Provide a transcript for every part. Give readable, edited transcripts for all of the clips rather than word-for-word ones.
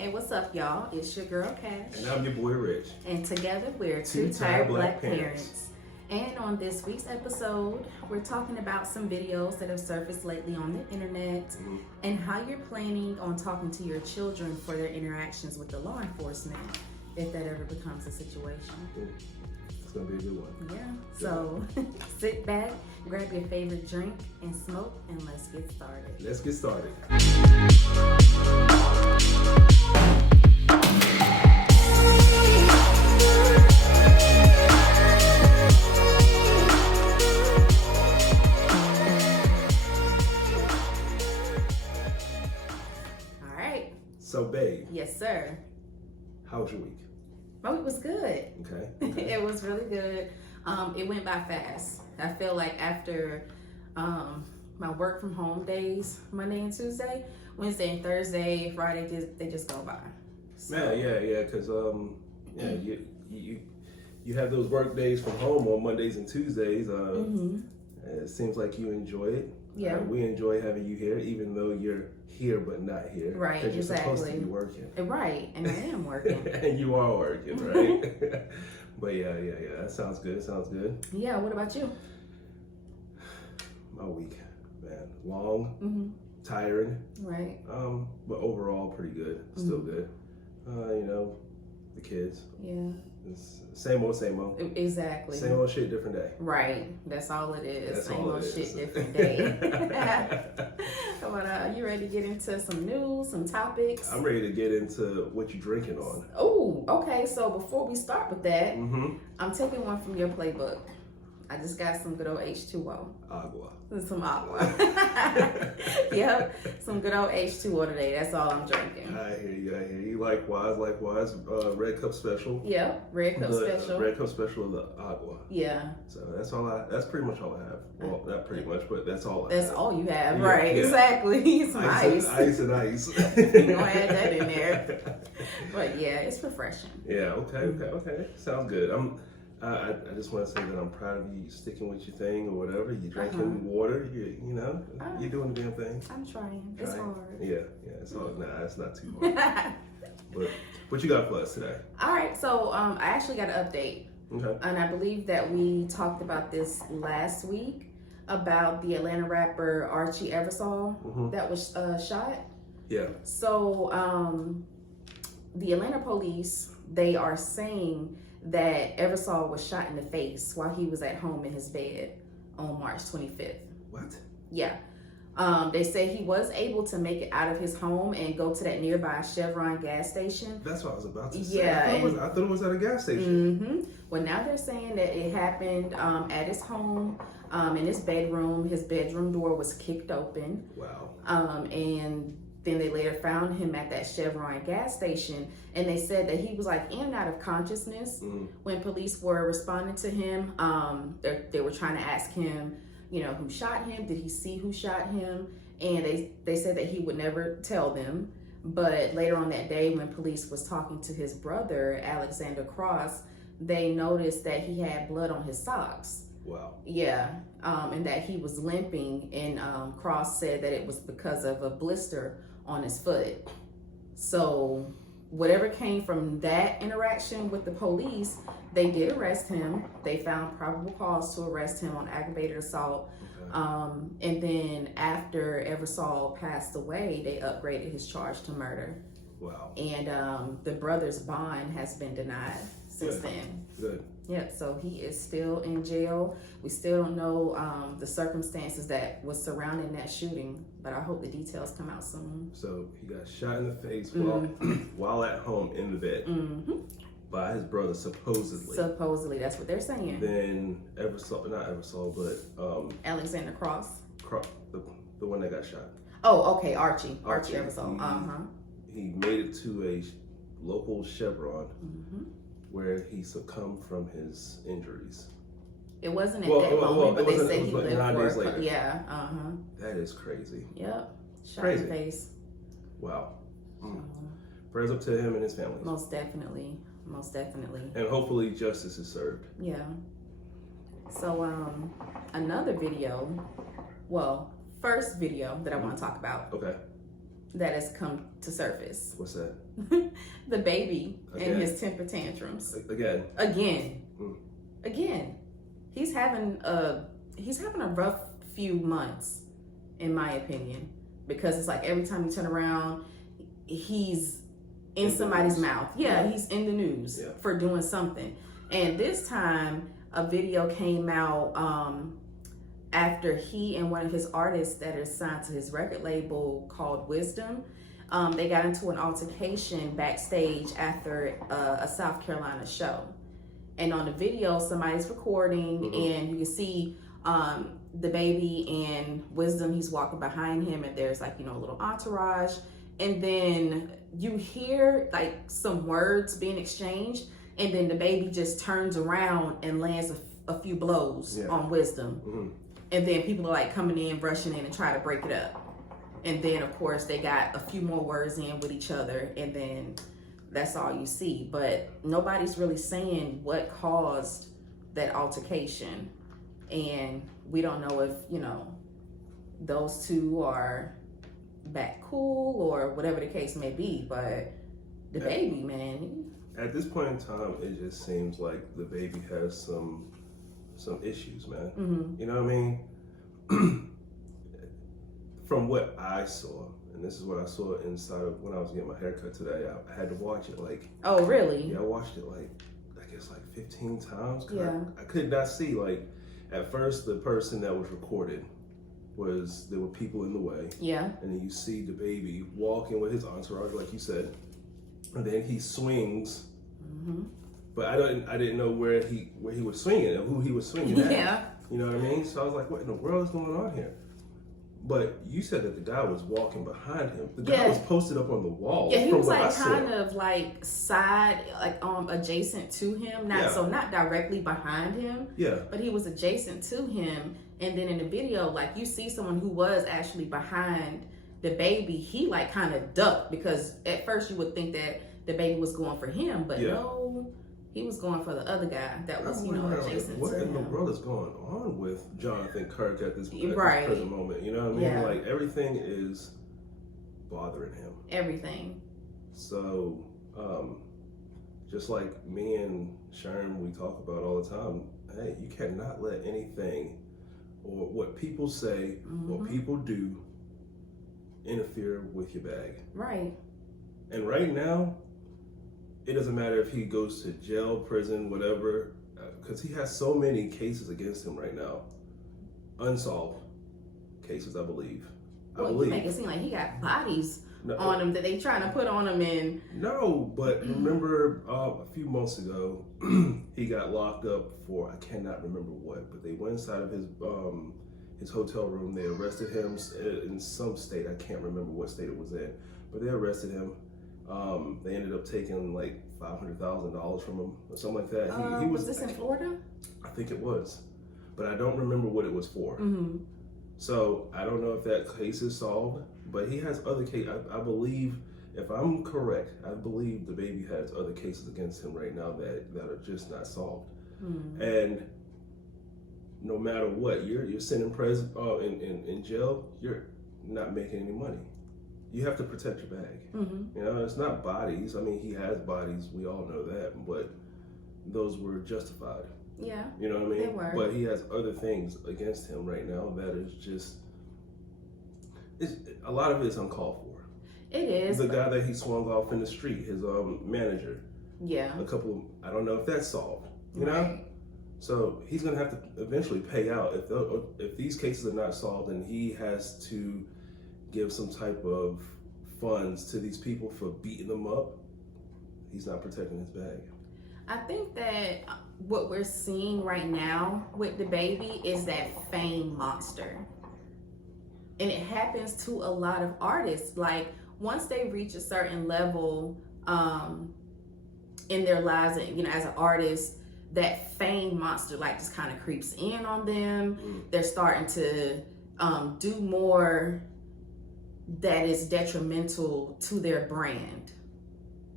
Hey, what's up, y'all? It's your girl, Cash. And I'm your boy, Rich. And together, we're two tired black parents. And on this week's episode, we're talking about some videos that have surfaced lately on the internet and how you're planning on talking to your children for their interactions with the law enforcement, if that ever becomes a situation. It's going to be a good one. Yeah. So sit back, grab your favorite drink, and smoke, and let's get started. Let's get started. So, babe. Yes, sir. How was your week? My week was good. Okay. It was really good. It went by fast. I feel like after my work from home days, Monday and Tuesday, Wednesday and Thursday, Friday, they just go by. So, yeah, because you have those work days from home on Mondays and Tuesdays. It seems like you enjoy it. Yeah. We enjoy having you here, even though you're here but not here. Right, because you're exactly. supposed to be working. Right, and I am working. And you are working, right? But yeah, that sounds good. Yeah, what about you? My week, man, long, tiring. Right. But overall pretty good. Still good. The kids. Yeah. It's same old. Exactly. Same old shit, different day. Right. That's all it is. That's same all old it shit, is. different day. But you ready to get into some news, some topics? I'm ready to get into what you're drinking on. Oh, okay. So before we start with that, I'm taking one from your playbook. I just got some good old H2O. Agua. Some agua. Yep. Some good old H2O today. That's all I'm drinking. I hear you. Likewise. Red Cup Special. Yep. Red Cup Special. Red Cup Special of the agua. Yeah. So that's pretty much all I have. Well, not pretty much, but that's all I have. That's all you have, right? Yeah. Exactly. Some ice. Ice and ice. You're gonna add that in there. But yeah, it's refreshing. Yeah. Okay. Sounds good. I just want to say that I'm proud of you sticking with your thing or whatever. You're drinking water. You're doing the damn thing. I'm trying. It's hard. Yeah. It's hard. Nah, it's not too hard. But what you got for us today? All right. So I actually got an update. Okay. And I believe that we talked about this last week about the Atlanta rapper Archie Eversole that was shot. Yeah. So the Atlanta police, they are saying that Eversole was shot in the face while he was at home in his bed on March 25th. What? Yeah. They say he was able to make it out of his home and go to that nearby Chevron gas station. That's what I was about to say. Yeah. I thought it was at a gas station. Well, now they're saying that it happened at his home, in his bedroom. His bedroom door was kicked open. Wow. And then they later found him at that Chevron gas station, and they said that he was like in and out of consciousness when police were responding to him. They were trying to ask him, who shot him? Did he see who shot him? And they said that he would never tell them. But later on that day, when police was talking to his brother, Alexander Cross, they noticed that he had blood on his socks. Wow. Yeah, and that he was limping, and Cross said that it was because of a blister on his foot. So whatever came from that interaction with the police, they did arrest him. They found probable cause to arrest him on aggravated assault. Okay. And then after Eversole passed away, they upgraded his charge to murder. Wow. And the brother's bond has been denied since then. Good. Yep, so he is still in jail. We still don't know the circumstances that was surrounding that shooting, but I hope the details come out soon. So he got shot in the face while at home in the bed by his brother, supposedly. Supposedly, that's what they're saying. Then not Eversole, but Alexander Cross. The one that got shot. Oh, okay, Archie Eversole. He made it to a local Chevron where he succumbed from his injuries. It wasn't at that moment, but they said he lived 9 days later. Yeah, That is crazy. Yep, shot crazy. in the face. Wow. Prayers up to him and his family. Most definitely. And hopefully justice is served. Yeah. So another video, first video that I want to talk about. Okay. that has come to surface. What's that? The baby Again. and his temper tantrums. Again. Again. He's having a rough few months, in my opinion, because it's like every time you turn around, he's in somebody's mouth. Yeah, he's in the news for doing something. And this time, a video came out after he and one of his artists that are signed to his record label called Wisdom, they got into an altercation backstage after a South Carolina show. And on the video, somebody's recording, and you can see the baby and Wisdom. He's walking behind him, and there's like, a little entourage. And then you hear like some words being exchanged, and then the baby just turns around and lands a few blows on Wisdom. And then people are like coming in, rushing in and try to break it up. And then of course they got a few more words in with each other, and then that's all you see. But nobody's really saying what caused that altercation. And we don't know if, those two are back cool or whatever the case may be. But the baby, man. At this point in time, it just seems like the baby has some issues, man. You know what I mean? From what I saw, and this is what I saw inside of when I was getting my haircut today, I had to watch it like... Oh, really? Yeah, I watched it like, I guess like 15 times. Yeah. I could not see, like, at first the person that was recorded there were people in the way. Yeah. And then you see the baby walking with his entourage, like you said, and then he swings. But I didn't know where he was swinging and who he was swinging at. Yeah. You know what I mean? So I was like, what in the world is going on here? But you said that the guy was walking behind him. The guy was posted up on the wall. Yeah, he was like kind of like side, like adjacent to him. Not directly behind him. Yeah. But he was adjacent to him. And then in the video, like you see someone who was actually behind the baby. He like kind of ducked, because at first you would think that the baby was going for him, but no. He was going for the other guy that was, adjacent to him. What in the world is going on with Jonathan Kirk at this present moment? You know what I mean? Yeah. Like, everything is bothering him. Everything. So, just like me and Sharon, we talk about all the time, hey, you cannot let anything or what people say or people do interfere with your bag. Right. And right now, it doesn't matter if he goes to jail, prison, whatever, because he has so many cases against him right now. Unsolved cases, I believe. You make it seem like he got bodies on him that they trying to put on him in. No, but remember a few months ago, he got locked up for, I cannot remember what, but they went inside of his hotel room. They arrested him in some state. I can't remember what state it was in, but they arrested him. They ended up taking like $500,000 from him or something like that. He was this in Florida? I think it was, but I don't remember what it was for. So I don't know if that case is solved, but he has other cases. I believe, if I'm correct, I believe the baby has other cases against him right now that are just not solved. And no matter what, you're sitting in jail, you're not making any money. You have to protect your bag. It's not bodies. I mean, he has bodies. We all know that, but those were justified. Yeah. You know what I mean? They were. But he has other things against him right now that is just, a lot of it is uncalled for. It is. The guy that he swung off in the street, his manager. Yeah. I don't know if that's solved. You know? So he's going to have to eventually pay out. If these cases are not solved, then he has to give some type of funds to these people for beating them up. He's not protecting his bag. I think that what we're seeing right now with the baby is that fame monster. And it happens to a lot of artists. Like, once they reach a certain level in their lives, and as an artist, that fame monster like just kind of creeps in on them. They're starting to do more that is detrimental to their brand,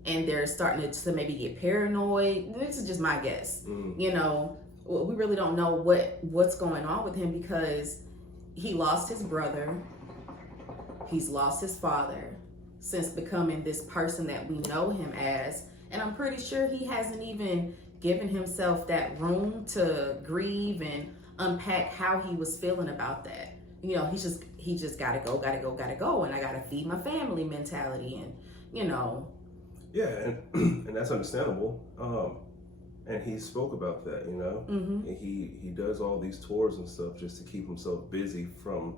and they're starting to maybe get paranoid. This is just my guess. We really don't know what's going on with him, because he lost his brother, he's lost his father, since becoming this person that we know him as. And I'm pretty sure he hasn't even given himself that room to grieve and unpack how he was feeling about that. You know, he just gotta go, and I gotta feed my family mentality, and you know. Yeah, and that's understandable. And he spoke about that, you know. Mm-hmm. And he does all these tours and stuff just to keep himself busy from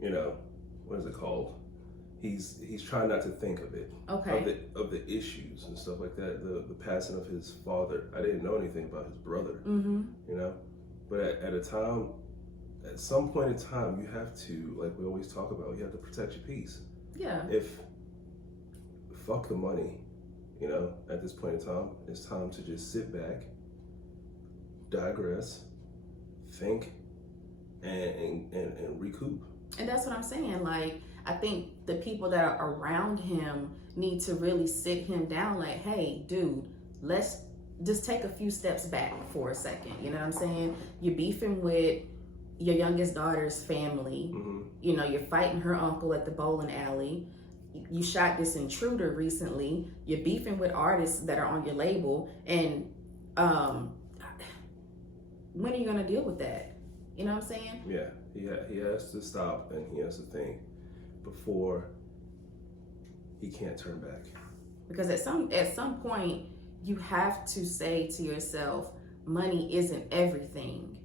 you know, what is it called? He's trying not to think of it. Okay. Of the issues and stuff like that. The passing of his father. I didn't know anything about his brother. Mm-hmm. You know, but at some point in time, you have to, like we always talk about, you have to protect your peace. Yeah. Fuck the money, you know, at this point in time, it's time to just sit back, digress, think, and recoup. And that's what I'm saying. Like, I think the people that are around him need to really sit him down. Like, hey, dude, let's just take a few steps back for a second. You know what I'm saying? You're beefing with your youngest daughter's family. Mm-hmm. You know, you're fighting her uncle at the bowling alley. You shot this intruder recently. You're beefing with artists that are on your label. And when are you going to deal with that? You know what I'm saying? Yeah, he has to stop and he has to think before he can't turn back. Because at some point, you have to say to yourself, money isn't everything.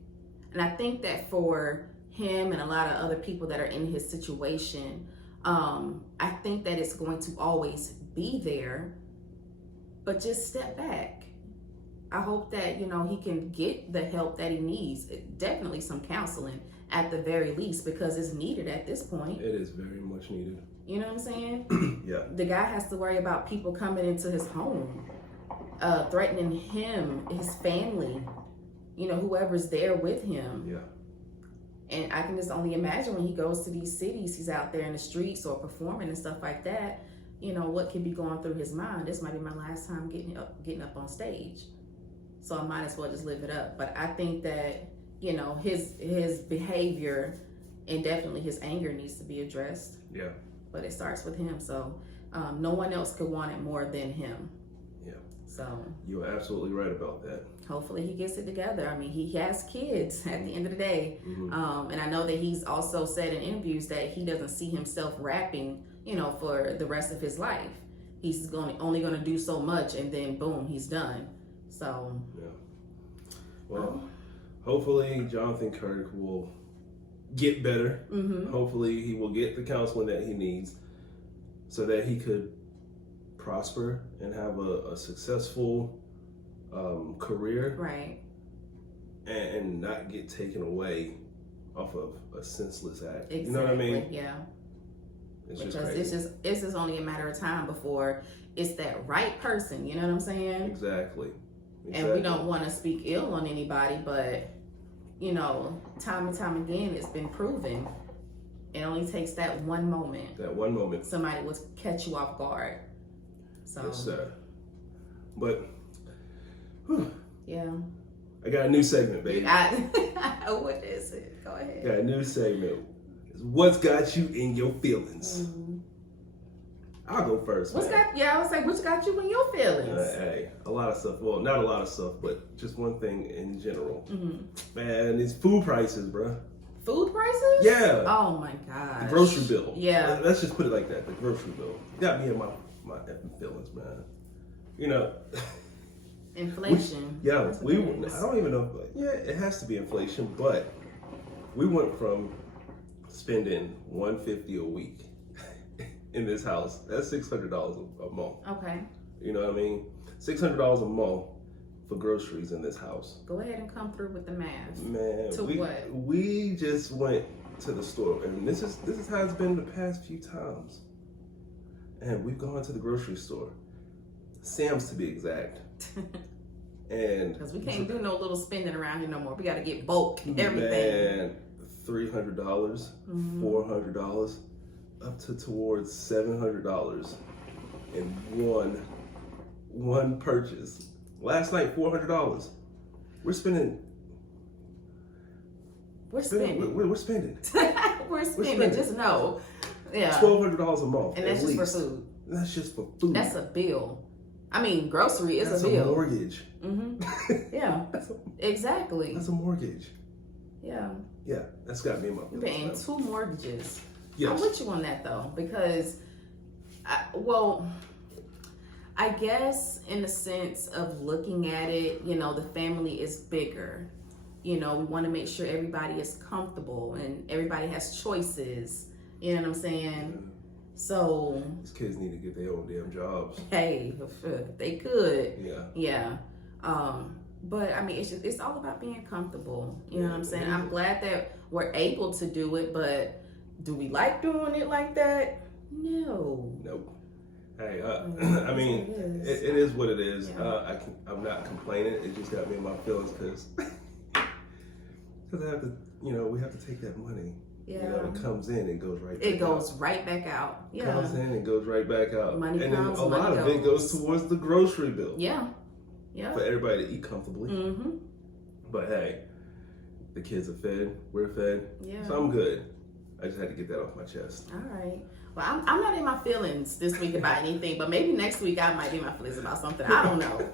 And I think that for him and a lot of other people that are in his situation, I think that it's going to always be there, but just step back. I hope that, you know, he can get the help that he needs. Definitely some counseling at the very least, because it's needed at this point. It is very much needed. You know what I'm saying? Yeah. The guy has to worry about people coming into his home, threatening him, his family, you know, whoever's there with him. Yeah. And I can just only imagine when he goes to these cities, he's out there in the streets or performing and stuff like that, you know, what can be going through his mind. This might be my last time getting up on stage. So I might as well just live it up. But I think that, you know, his behavior and definitely his anger needs to be addressed. Yeah. But it starts with him. So no one else could want it more than him. Yeah. So You're absolutely right about that. hopefully he gets it together. I mean, he has kids at the end of the day. Mm-hmm. And I know that he's also said in interviews that he doesn't see himself rapping, you know, for the rest of his life. He's only going to do so much and then boom, he's done. So, yeah. Well, hopefully Jonathan Kirk will get better. Mm-hmm. Hopefully he will get the counseling that he needs so that he could prosper and have a successful career. Right. And not get taken away off of a senseless act. Exactly. You know what I mean? Yeah. It's Because just crazy. it's just only a matter of time before it's that right person. You know what I'm saying? Exactly. And we don't want to speak ill on anybody, but you know, time and time again, it's been proven. It only takes that one moment. That one moment. Somebody will catch you off guard. So. Yes, sir. But, Yeah. I got a new segment, baby. What is it? Go ahead. Got a new segment. It's what's got you in your feelings? Mm-hmm. I'll go first. I was like, what's got you in your feelings? Hey, a lot of stuff. Well, not a lot of stuff, but just one thing in general. Mm-hmm. Man, these food prices, bruh. Food prices? Yeah. Oh my god. The grocery bill. Yeah. Let's just put it like that. The grocery bill got me in my effing feelings, man. You know. Inflation. I don't even know. It has to be inflation, but we went from spending $150 a week in this house. That's $600 a month. Okay. You know what I mean? $600 a month for groceries in this house. Go ahead and come through with the math. Man, what? We just went to the store, and this is how it's been the past few times. And we've gone to the grocery store, Sam's to be exact. And because we can't do no little spending around here no more. We got to get bulk everything. Man, $300, Mm-hmm. $400, up to towards $700 in one purchase. Last night, $400. We're spending. We're spending. We're spending. we're spending, spending. just know. Yeah. $1,200 a month. And that's just for food. That's just for food. That's a bill. I mean, grocery is that's a bill. That's a mortgage. Yeah. Exactly. That's a mortgage. Yeah. Yeah, that's got me in my You're paying 2 mortgages. Yes. I'm with you on that though, because, I guess in the sense of looking at it, the family is bigger. We want to make sure everybody is comfortable and everybody has choices. You know what I'm saying? Yeah. So these kids need to get their own damn jobs. Hey, if they could. Yeah. Yeah. But I mean, it's all about being comfortable. You know what I'm saying? I'm glad that we're able to do it, but do we like doing it like that? No. Nope. Hey, I mean, it is what it is. Yeah. I'm not complaining. It just got me in my feelings because I have to, we have to take that money. Yeah. It comes in and goes right back out. It goes right back out. Yeah. Comes in and goes right back out. Money and comes, then a lot of it goes towards the grocery bill. Yeah. Yeah. For everybody to eat comfortably. Mm-hmm. But hey, the kids are fed. We're fed. Yeah. So I'm good. I just had to get that off my chest. All right. Well, I'm not in my feelings this week about anything, but maybe next week I might be in my feelings about something. I don't know.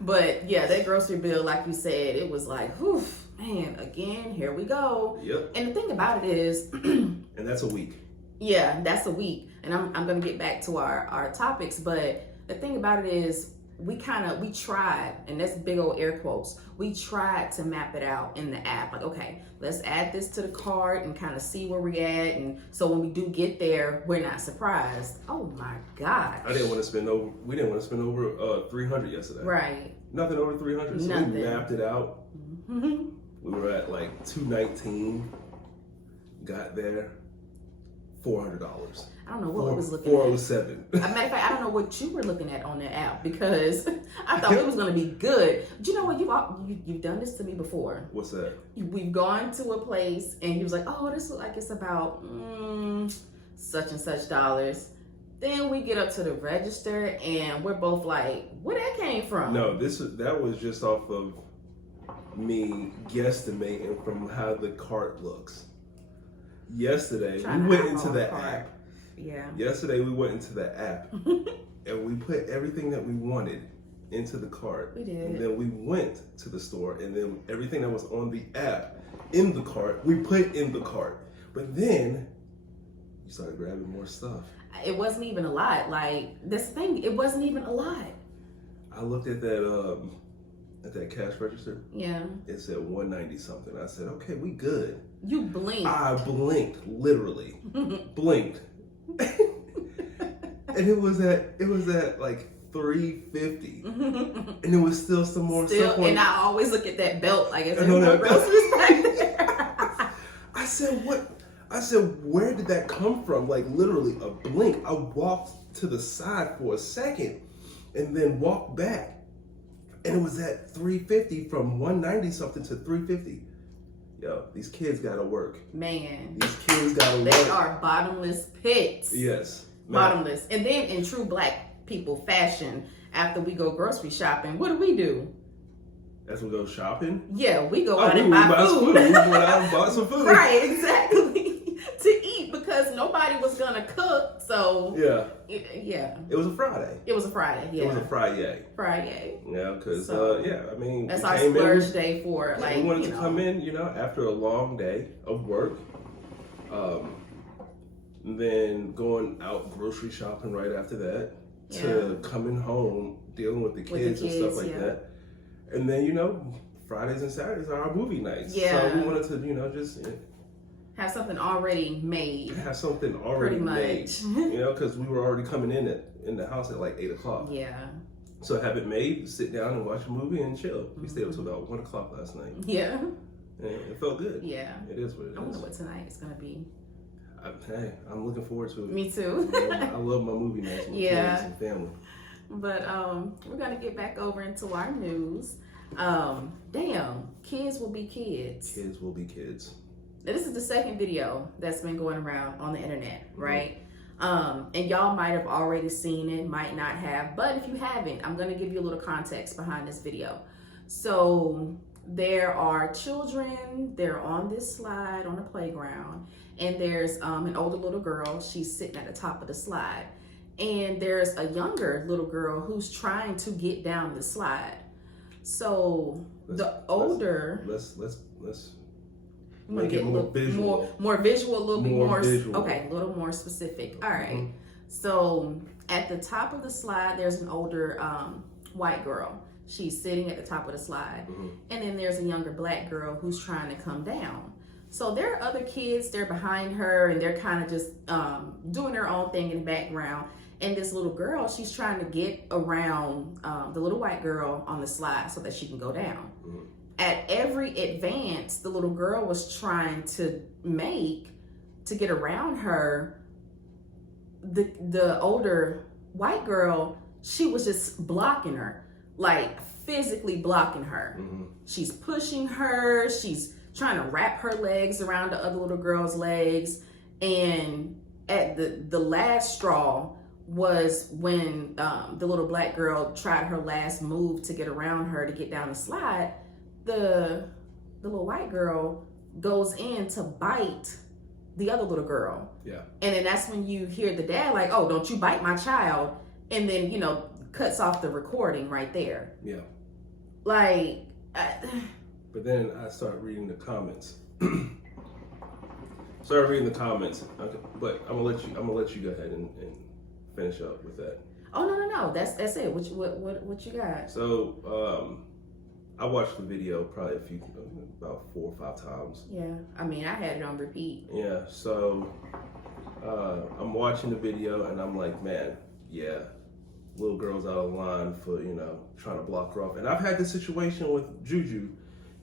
But yeah, that grocery bill, like you said, it was like, whew, man, again, here we go. Yep. And the thing about it is... and that's a week. Yeah, that's a week. And I'm going to get back to our topics. But the thing about it is, we tried, and that's big old air quotes, we tried to map it out in the app. Like, okay, let's add this to the cart and kind of see where we're at. And so when we do get there, we're not surprised. Oh my God. We didn't want to spend over 300 yesterday. Right. Nothing over 300. So Nothing. We mapped it out. Mm-hmm. We were at like 219. Got there. $400. I don't know what I was looking 407. at. As a matter of fact, I don't know what you were looking at on the app because I thought it was going to be good. But you know what? You've done this to me before. What's that? We've gone to a place and you was like, oh, this looks like it's about such and such dollars. Then we get up to the register and we're both like, where that came from? No, that was just off of me guesstimating from how the cart looks. Yesterday, we went into the app. Yeah. Yesterday, we went into the app and we put everything that we wanted into the cart. We did. And then we went to the store and then everything that was on the app in the cart, we put in the cart. But then you started grabbing more stuff. It wasn't even a lot. Like, this thing, it wasn't even a lot. I looked at that cash register. Yeah. It said 190 something. I said, okay, we good. You blinked. I blinked, literally. Blinked. And it was at like 350. And there was still some more stuff. And I always look at that belt like it's more groceries back there. I said, what? I said, where did that come from? Like literally a blink. I walked to the side for a second and then walked back. And it was at 350 from 190 something to 350. Yo, these kids gotta work. Man. These kids gotta work. They are bottomless pits. Yes. Man. Bottomless. And then in true black people fashion, after we go grocery shopping, what do? As we go shopping? Yeah, we go out and buy food. We went out and bought some food. Right, exactly. To eat because nobody was gonna cook, so yeah. It was a Friday. It was a Friday. Yeah. It was a Friday. Yeah, because I mean, that's our splurge day for like. We wanted to come in, after a long day of work, then going out grocery shopping right after that, to coming home dealing with the kids and stuff like that, and then Fridays and Saturdays are our movie nights. Yeah. So we wanted to just. Have something already made. Pretty much. Because we were already coming in the house at like 8 o'clock. Yeah. So have it made, sit down and watch a movie and chill. We stayed up till about 1 o'clock last night. Yeah. And it felt good. Yeah. It is what it is. I wonder what tonight is going to be. I'm looking forward to it. Me too. I love my movie nights with kids and family. But we're going to get back over into our news. Kids will be kids. Kids will be kids. Now, this is the second video that's been going around on the internet, right? And y'all might have already seen it, might not have, but if you haven't, I'm going to give you a little context behind this video. So there are children, they're on this slide on the playground, and there's an older little girl. She's sitting at the top of the slide, and there's a younger little girl who's trying to get down the slide. So let's make it more visual. More visual, a little bit more visual. Okay, a little more specific. All right. So at the top of the slide, there's an older white girl. She's sitting at the top of the slide. And then there's a younger black girl who's trying to come down. So there are other kids, they're behind her, and they're kind of just doing their own thing in the background. And this little girl, she's trying to get around the little white girl on the slide so that she can go down. At every advance the little girl was trying to make to get around her, the older white girl, she was just blocking her, like physically blocking her. She's pushing her, she's trying to wrap her legs around the other little girl's legs. And at the last straw was when the little black girl tried her last move to get around her to get down the slide. The little white girl goes in to bite the other little girl. Yeah. And then that's when you hear the dad like, "Oh, don't you bite my child." And then, cuts off the recording right there. Yeah. Like, but then I started reading the comments. Okay, but I'm gonna let you go ahead and finish up with that. Oh no, that's it. What you got? So I watched the video probably about 4 or 5 times. Yeah, I mean, I had it on repeat. Yeah, so I'm watching the video and I'm like, man, yeah, little girl's out of line for, trying to block her off. And I've had this situation with Juju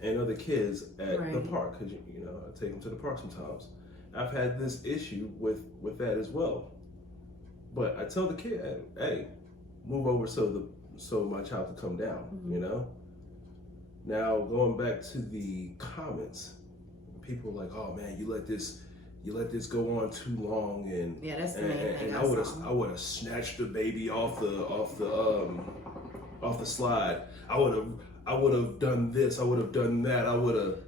and other kids at the park, because, I take them to the park sometimes. I've had this issue with that as well. But I tell the kid, hey, move over so my child can come down, Now, going back to the comments, people are like, "Oh man, you let this go on too long," and yeah, that's the main thing. And I would have snatched the baby off the slide. I would have done this. I would have done that. I would have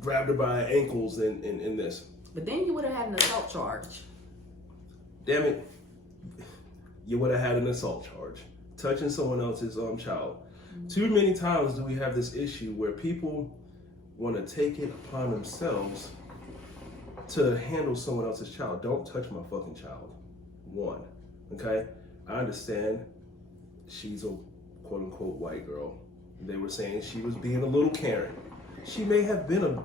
grabbed her by her ankles and this. But then you would have had an assault charge. Damn it! You would have had an assault charge, touching someone else's child. Too many times do we have this issue where people want to take it upon themselves to handle someone else's child. Don't touch my fucking child. One, okay? I understand she's a quote unquote white girl. They were saying she was being a little Karen. She may have been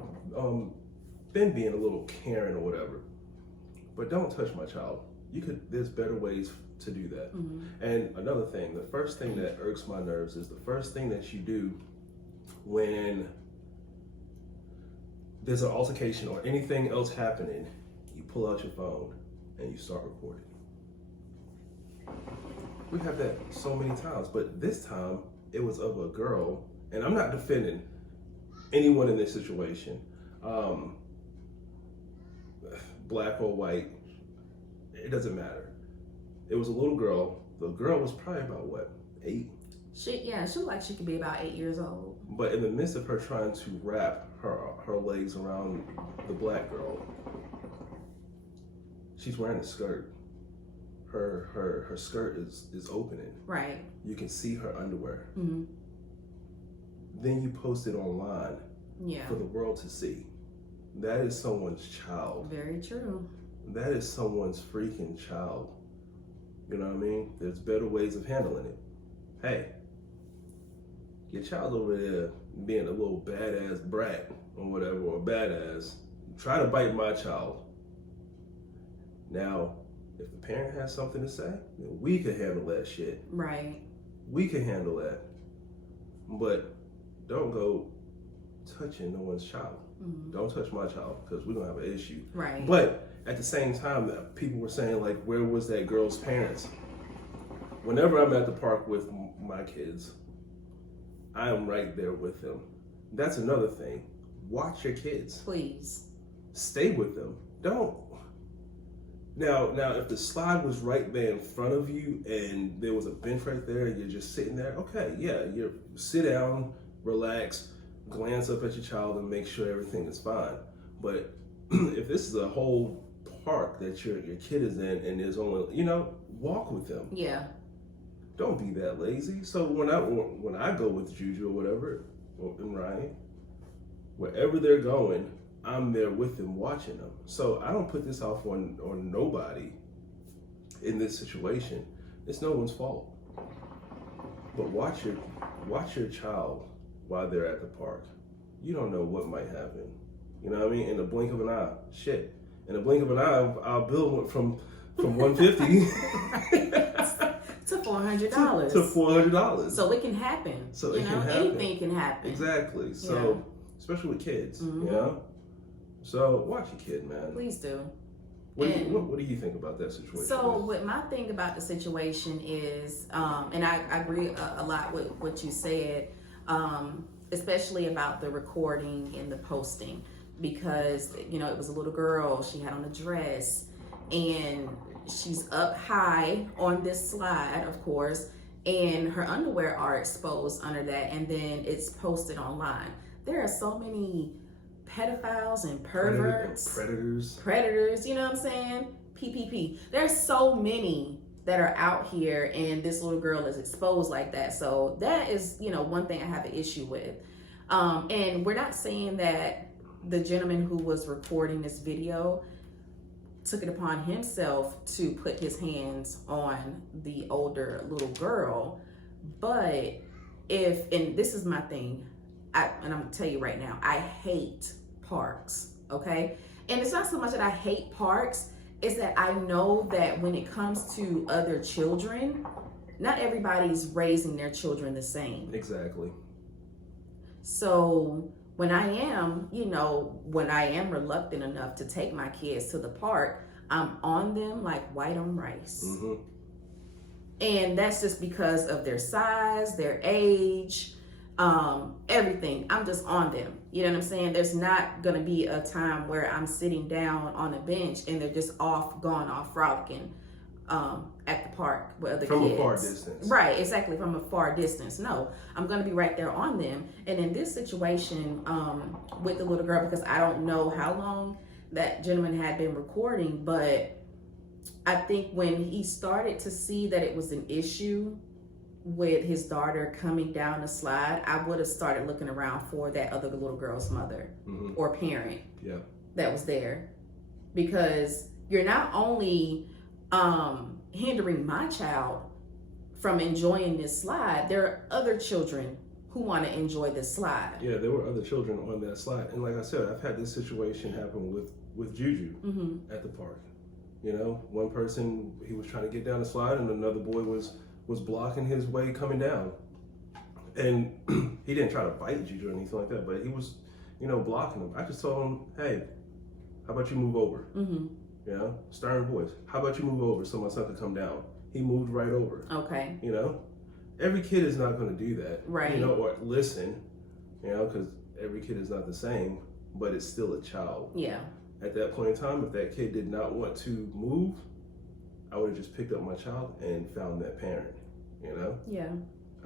being a little Karen or whatever, but don't touch my child. There's better ways to do that. And another thing, the first thing that irks my nerves is the first thing that you do when there's an altercation or anything else happening, you pull out your phone and you start recording. We have that so many times, but this time it was of a girl, and I'm not defending anyone in this situation, black or white, it doesn't matter. It was a little girl. The girl was probably about 8? She looked like she could be about 8 years old. But in the midst of her trying to wrap her legs around the black girl, she's wearing a skirt. Her skirt is opening. Right. You can see her underwear. Then you post it online for the world to see. That is someone's child. Very true. That is someone's freaking child. You know what I mean? There's better ways of handling it. Hey, your child over there being a little badass brat or whatever, or badass, try to bite my child. Now, if the parent has something to say, then we can handle that shit. Right. We can handle that. But don't go touching no one's child. Don't touch my child, because we're going to have an issue. Right. But at the same time, people were saying, like, where was that girl's parents? Whenever I'm at the park with my kids, I am right there with them. That's another thing. Watch your kids. Please. Stay with them. Don't. Now, if the slide was right there in front of you and there was a bench right there and you're just sitting there, okay, yeah, you sit down, relax, glance up at your child and make sure everything is fine. But if this is a whole park that your kid is in and there's only, walk with them. Yeah. Don't be that lazy. So when I go with Juju or whatever, and Ryan, wherever they're going, I'm there with them watching them. So I don't put this off on nobody in this situation. It's no one's fault. But watch your child while they're at the park. You don't know what might happen. You know what I mean? In the blink of an eye. Shit. In the blink of an eye, our bill went from $150 to $400. to $400. So it can happen. So it can happen. Anything can happen. Exactly. So especially with kids, So watch your kid, man. Please do. What do you think about that situation? So what my thing about the situation is, and I agree a lot with what you said, especially about the recording and the posting, because it was a little girl. She had on a dress, and she's up high on this slide, of course, and her underwear are exposed under that, and then it's posted online. There are so many pedophiles and perverts, predators, you know what I'm saying? PPP. There's so many that are out here, and this little girl is exposed like that. So that is, one thing I have an issue with. And we're not saying that the gentleman who was recording this video took it upon himself to put his hands on the older little girl, but and this is my thing, and I'm gonna tell you right now, I hate parks, okay? And it's not so much that I hate parks, it's that I know that when it comes to other children, not everybody's raising their children the same. Exactly. So when I am reluctant enough to take my kids to the park, I'm on them like white on rice. Mm-hmm. And that's just because of their size, their age, everything. I'm just on them. You know what I'm saying? There's not going to be a time where I'm sitting down on a bench and they're just gone off frolicking at the park with other kids. From a far distance. Right, exactly, from a far distance. No, I'm going to be right there on them. And in this situation with the little girl, because I don't know how long that gentleman had been recording, but I think when he started to see that it was an issue with his daughter coming down the slide, I would have started looking around for that other little girl's mother or parent that was there. Because you're not only hindering my child from enjoying this slide, there are other children who want to enjoy this slide. Yeah, there were other children on that slide. And like I said, I've had this situation happen with Juju at the park. One person, he was trying to get down the slide and another boy was blocking his way coming down. And he didn't try to bite Juju or anything like that, but he was, blocking him. I just told him, hey, how about you move over? Stern voice. How about you move over so my son could come down? He moved right over. Okay. Every kid is not going to do that. Right. Or listen, because every kid is not the same, but it's still a child. Yeah. At that point in time, if that kid did not want to move, I would have just picked up my child and found that parent, Yeah.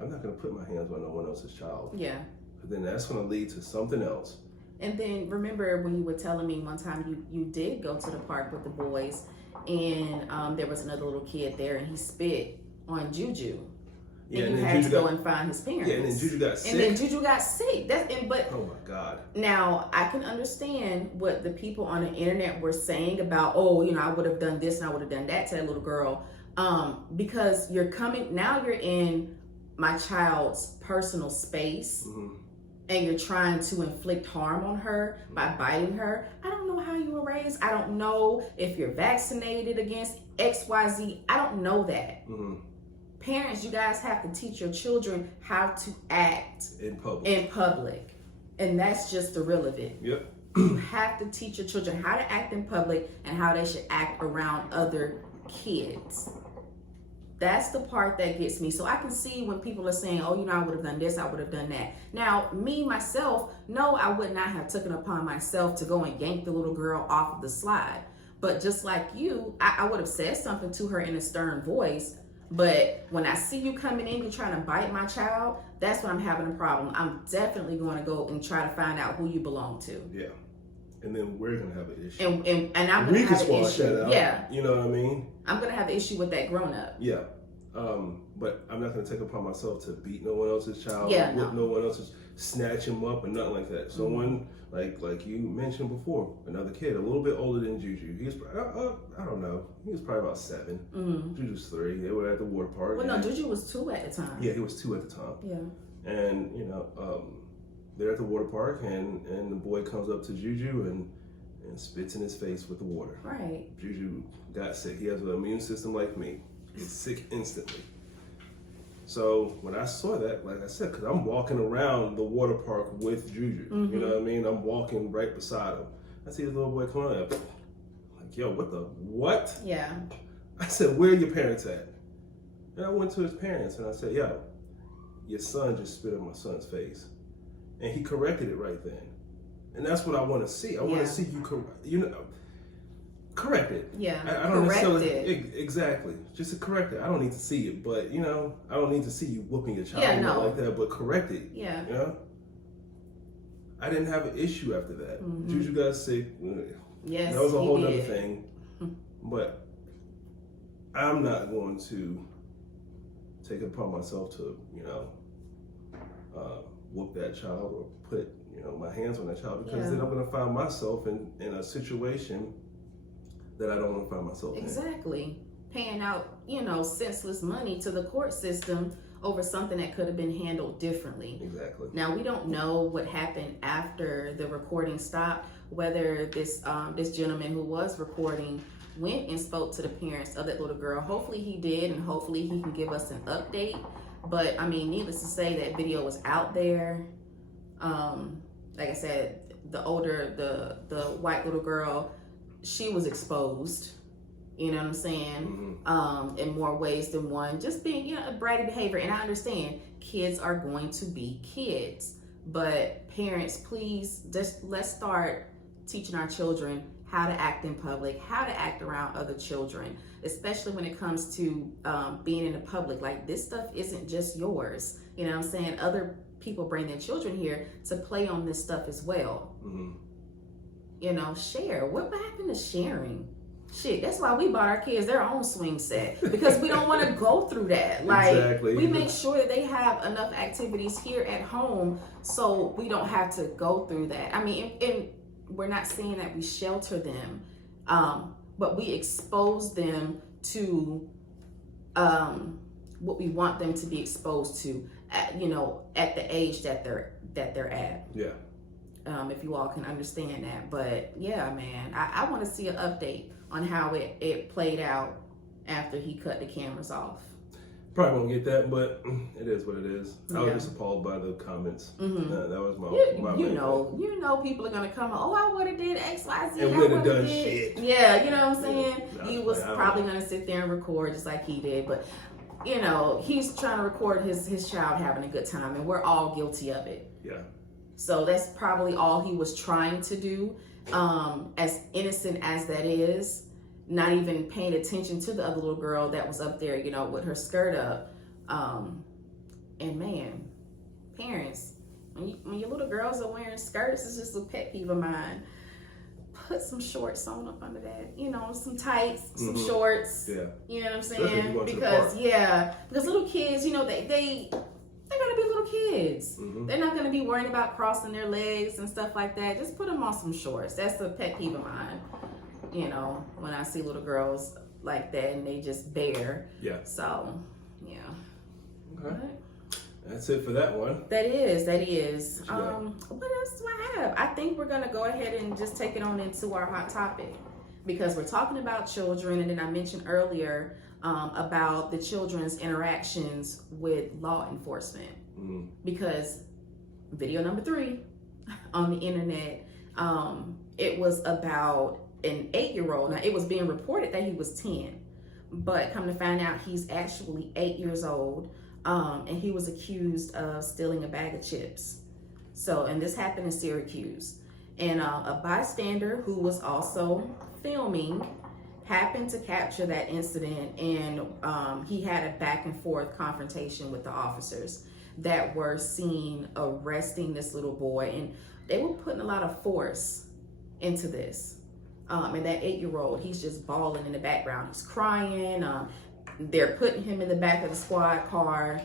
I'm not going to put my hands on no one else's child. Yeah. But then that's going to lead to something else. And then remember when you were telling me one time you did go to the park with the boys, and there was another little kid there, and he spit on Juju. Yeah, and you had to go and find his parents. Yeah, and then Juju got sick. Oh my God. Now I can understand what the people on the internet were saying about, I would have done this and I would have done that to that little girl, because you're in my child's personal space, and you're trying to inflict harm on her by biting her. I don't know how you were raised. I don't know if you're vaccinated against XYZ. I don't know that. Parents, you guys have to teach your children how to act in public. And that's just the real of it. Yep. You have to teach your children how to act in public and how they should act around other kids. That's the part that gets me. So I can see when people are saying, I would have done this, I would have done that. Now, me, myself, no, I would not have taken upon myself to go and yank the little girl off of the slide. But just like you, I would have said something to her in a stern voice. But when I see you coming in, you're trying to bite my child, that's when I'm having a problem. I'm definitely going to go and try to find out who you belong to. Yeah. and then we're gonna have an issue. And I'm gonna have an issue. That out. Yeah. You know what I mean? I'm gonna have an issue with that grown up. Yeah. But I'm not gonna take it upon myself to beat no one else's child, Yeah, whip no one else's, snatch him up, and nothing like that. Someone like you mentioned before, another kid, a little bit older than Juju. He was, I don't know, he was probably about 7. Juju's 3. They were at the water park. Well, no, Juju was 2 at the time. Yeah, he was 2 at the time. Yeah. And they're at the water park, and the boy comes up to Juju and spits in his face with the water. Right. Juju got sick. He has an immune system like me. He's sick instantly. So when I saw that, like I said, because I'm walking around the water park with Juju, you know what I mean? I'm walking right beside him. I see the little boy coming up. Like, yo, what? Yeah. I said, where are your parents at? And I went to his parents and I said, yo, your son just spit in my son's face. And he corrected it right then. And that's what I want to see. I want to see you correct it. Yeah. I don't necessarily it. Exactly. Just to correct it. I don't need to see it, but I don't need to see you whooping your child like that. But correct it. Yeah. You know. I didn't have an issue after that. Juju got sick. Yes. That was a whole other thing. But I'm not going to take it upon myself to whoop that child or put my hands on that child, because then I'm going to find myself in a situation that I don't want to find myself in. Exactly. Paying out, senseless money to the court system over something that could have been handled differently. Exactly. Now, we don't know what happened after the recording stopped, whether this gentleman who was recording went and spoke to the parents of that little girl. Hopefully he did, and hopefully he can give us an update. But I mean, needless to say, that video was out there. Like I said, the white little girl, she was exposed. You know what I'm saying? In more ways than one. Just being, a bratty behavior. And I understand kids are going to be kids. But parents, please, let's start teaching our children how to act in public, how to act around other children, especially when it comes to being in the public. Like, this stuff isn't just yours. You know what I'm saying? Other people bring their children here to play on this stuff as well. Share. What happened to sharing? Shit, that's why we bought our kids their own swing set, because we don't want to go through that. Like, exactly. We make sure that they have enough activities here at home so we don't have to go through that. I mean, and we're not saying that we shelter them, but we expose them to what we want them to be exposed to, at the age that they're at. Yeah. If you all can understand that. But yeah, man, I want to see an update on how it played out after he cut the cameras off. Probably won't get that, but it is what it is. I was just appalled by the comments. That was my main thing. People are gonna come. Oh, I would have did X, Y, Z. And would have done shit. Yeah, you know what I'm saying. Yeah. He was probably gonna sit there and record just like he did, but he's trying to record his child having a good time, and we're all guilty of it. Yeah. So that's probably all he was trying to do. As innocent as that is, not even paying attention to the other little girl that was up there, with her skirt up. And man, parents, when your little girls are wearing skirts, it's just a pet peeve of mine. Put some shorts on up under that, some tights, some shorts. Yeah. You know what I'm saying? Because little kids, they're gonna be little kids. They're not gonna be worrying about crossing their legs and stuff like that. Just put them on some shorts. That's a pet peeve of mine. When I see little girls like that and they just bare. Yeah. So, yeah. Okay. That's it for that one. That is. What else do I have? I think we're gonna go ahead and just take it on into our hot topic, because we're talking about children, and then I mentioned earlier about the children's interactions with law enforcement. Because video number 3 on the internet, it was about an 8-year-old. Now, it was being reported that he was 10, but come to find out he's actually 8 years old, and he was accused of stealing a bag of chips. So, and this happened in Syracuse, and a bystander who was also filming happened to capture that incident, and he had a back and forth confrontation with the officers that were seen arresting this little boy, and they were putting a lot of force into this. And that 8-year-old, he's just bawling in the background. He's crying. They're putting him in the back of the squad car.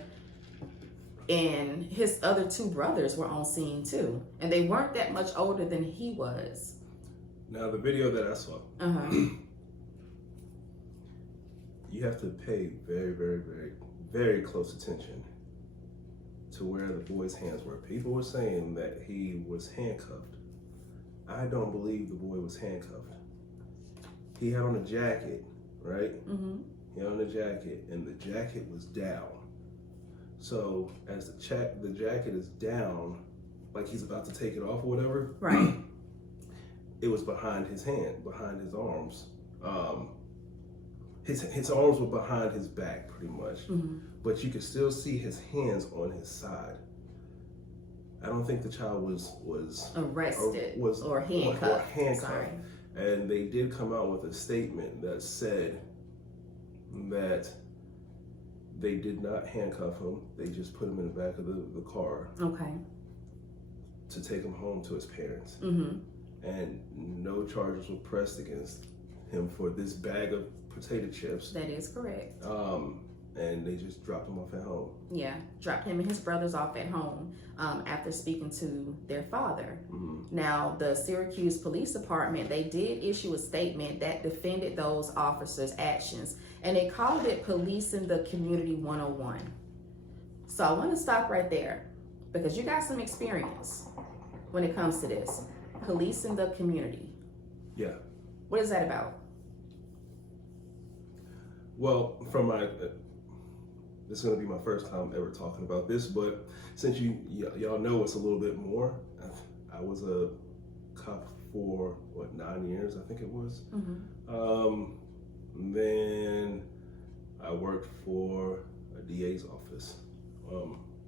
And his other 2 brothers were on scene too. And they weren't that much older than he was. Now, the video that I saw, you have to pay very, very, very, very close attention to where the boy's hands were. People were saying that he was handcuffed. I don't believe the boy was handcuffed. He had on a jacket, right? He had on a jacket, and the jacket was down. So as the jacket is down, like he's about to take it off or whatever, right? It was behind his hand, behind his arms. His arms were behind his back, pretty much, but you could still see his hands on his side. I don't think the child was arrested or handcuffed. Sorry. And they did come out with a statement that said that they did not handcuff him. They just put him in the back of the car. Okay. To take him home to his parents. And no charges were pressed against him for this bag of potato chips. That is correct. And they just dropped him off at home. Yeah, dropped him and his brothers off at home after speaking to their father. Now, the Syracuse Police Department, they did issue a statement that defended those officers' actions, and they called it Policing the Community 101. So I want to stop right there because you got some experience when it comes to this. Policing the community. Yeah. What is that about? Well, from my... this is going to be my first time ever talking about this, but since y'all know it's a little bit more, I was a cop for, 9 years, I think it was. Then I worked for a DA's office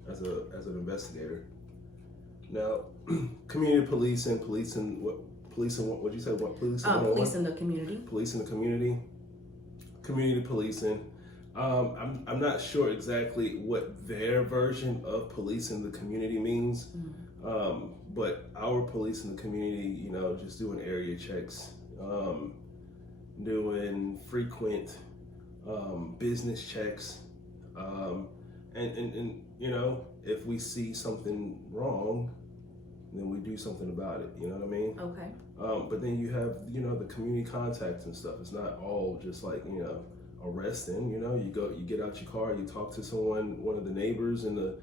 as an investigator. Now, community policing, what'd you say? What policing? Policing the community. Policing the community policing. I'm not sure exactly what their version of policing the community means, but our policing the community, just doing area checks, doing frequent business checks, and if we see something wrong, then we do something about it. You know what I mean? Okay. But then you have the community contacts and stuff. It's not all just like arresting. You get out your car, you talk to one of the neighbors in the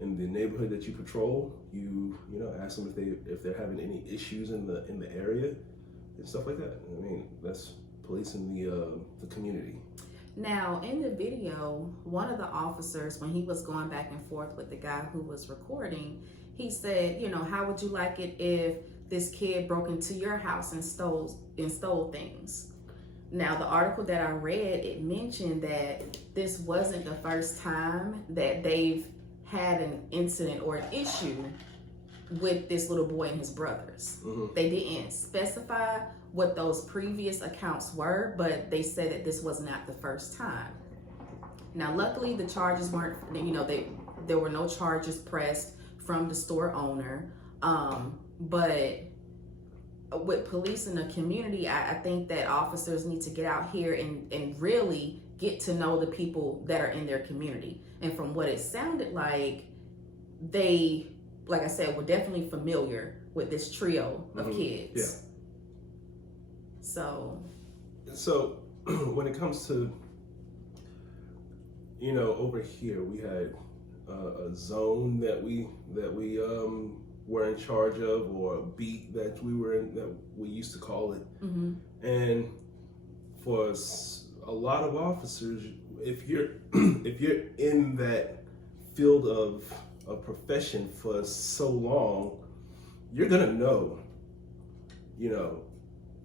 neighborhood that you patrol. You ask them if they're having any issues in the area and stuff like that. I mean, that's policing the community. Now, in the video, one of the officers, when he was going back and forth with the guy who was recording, he said, how would you like it if this kid broke into your house and stole things? Now, the article that I read, it mentioned that this wasn't the first time that they've had an incident or an issue with this little boy and his brothers. They didn't specify what those previous accounts were, but they said that this was not the first time. Now, luckily, the charges weren't, there were no charges pressed from the store owner, but with police in the community, I think that officers need to get out here and really get to know the people that are in their community. And from what it sounded like, they, like I said, were definitely familiar with this trio of kids. Yeah. So when it comes to, over here we had a zone that we were in charge of, or a beat that we were in, that we used to call it. And for a lot of officers, if you're in that field of profession for so long, you're gonna know,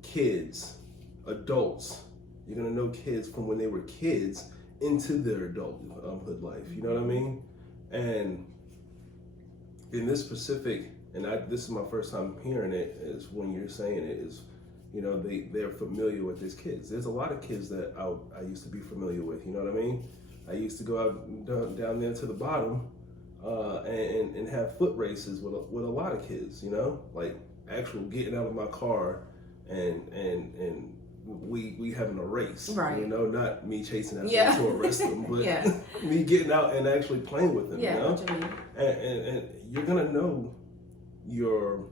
kids, adults. You're gonna know kids from when they were kids into their adulthood life. You know what I mean? And in this specific, this is my first time hearing it, is when you're saying it, is they're familiar with these kids. There's a lot of kids that I used to be familiar with. You know what I mean? I used to go out down there to the bottom and have foot races with a lot of kids. Like actual getting out of my car and we having a race, right? You know, not me chasing after them to arrest them, but me getting out and actually playing with them. Yeah, you know? what you mean. And you're gonna know your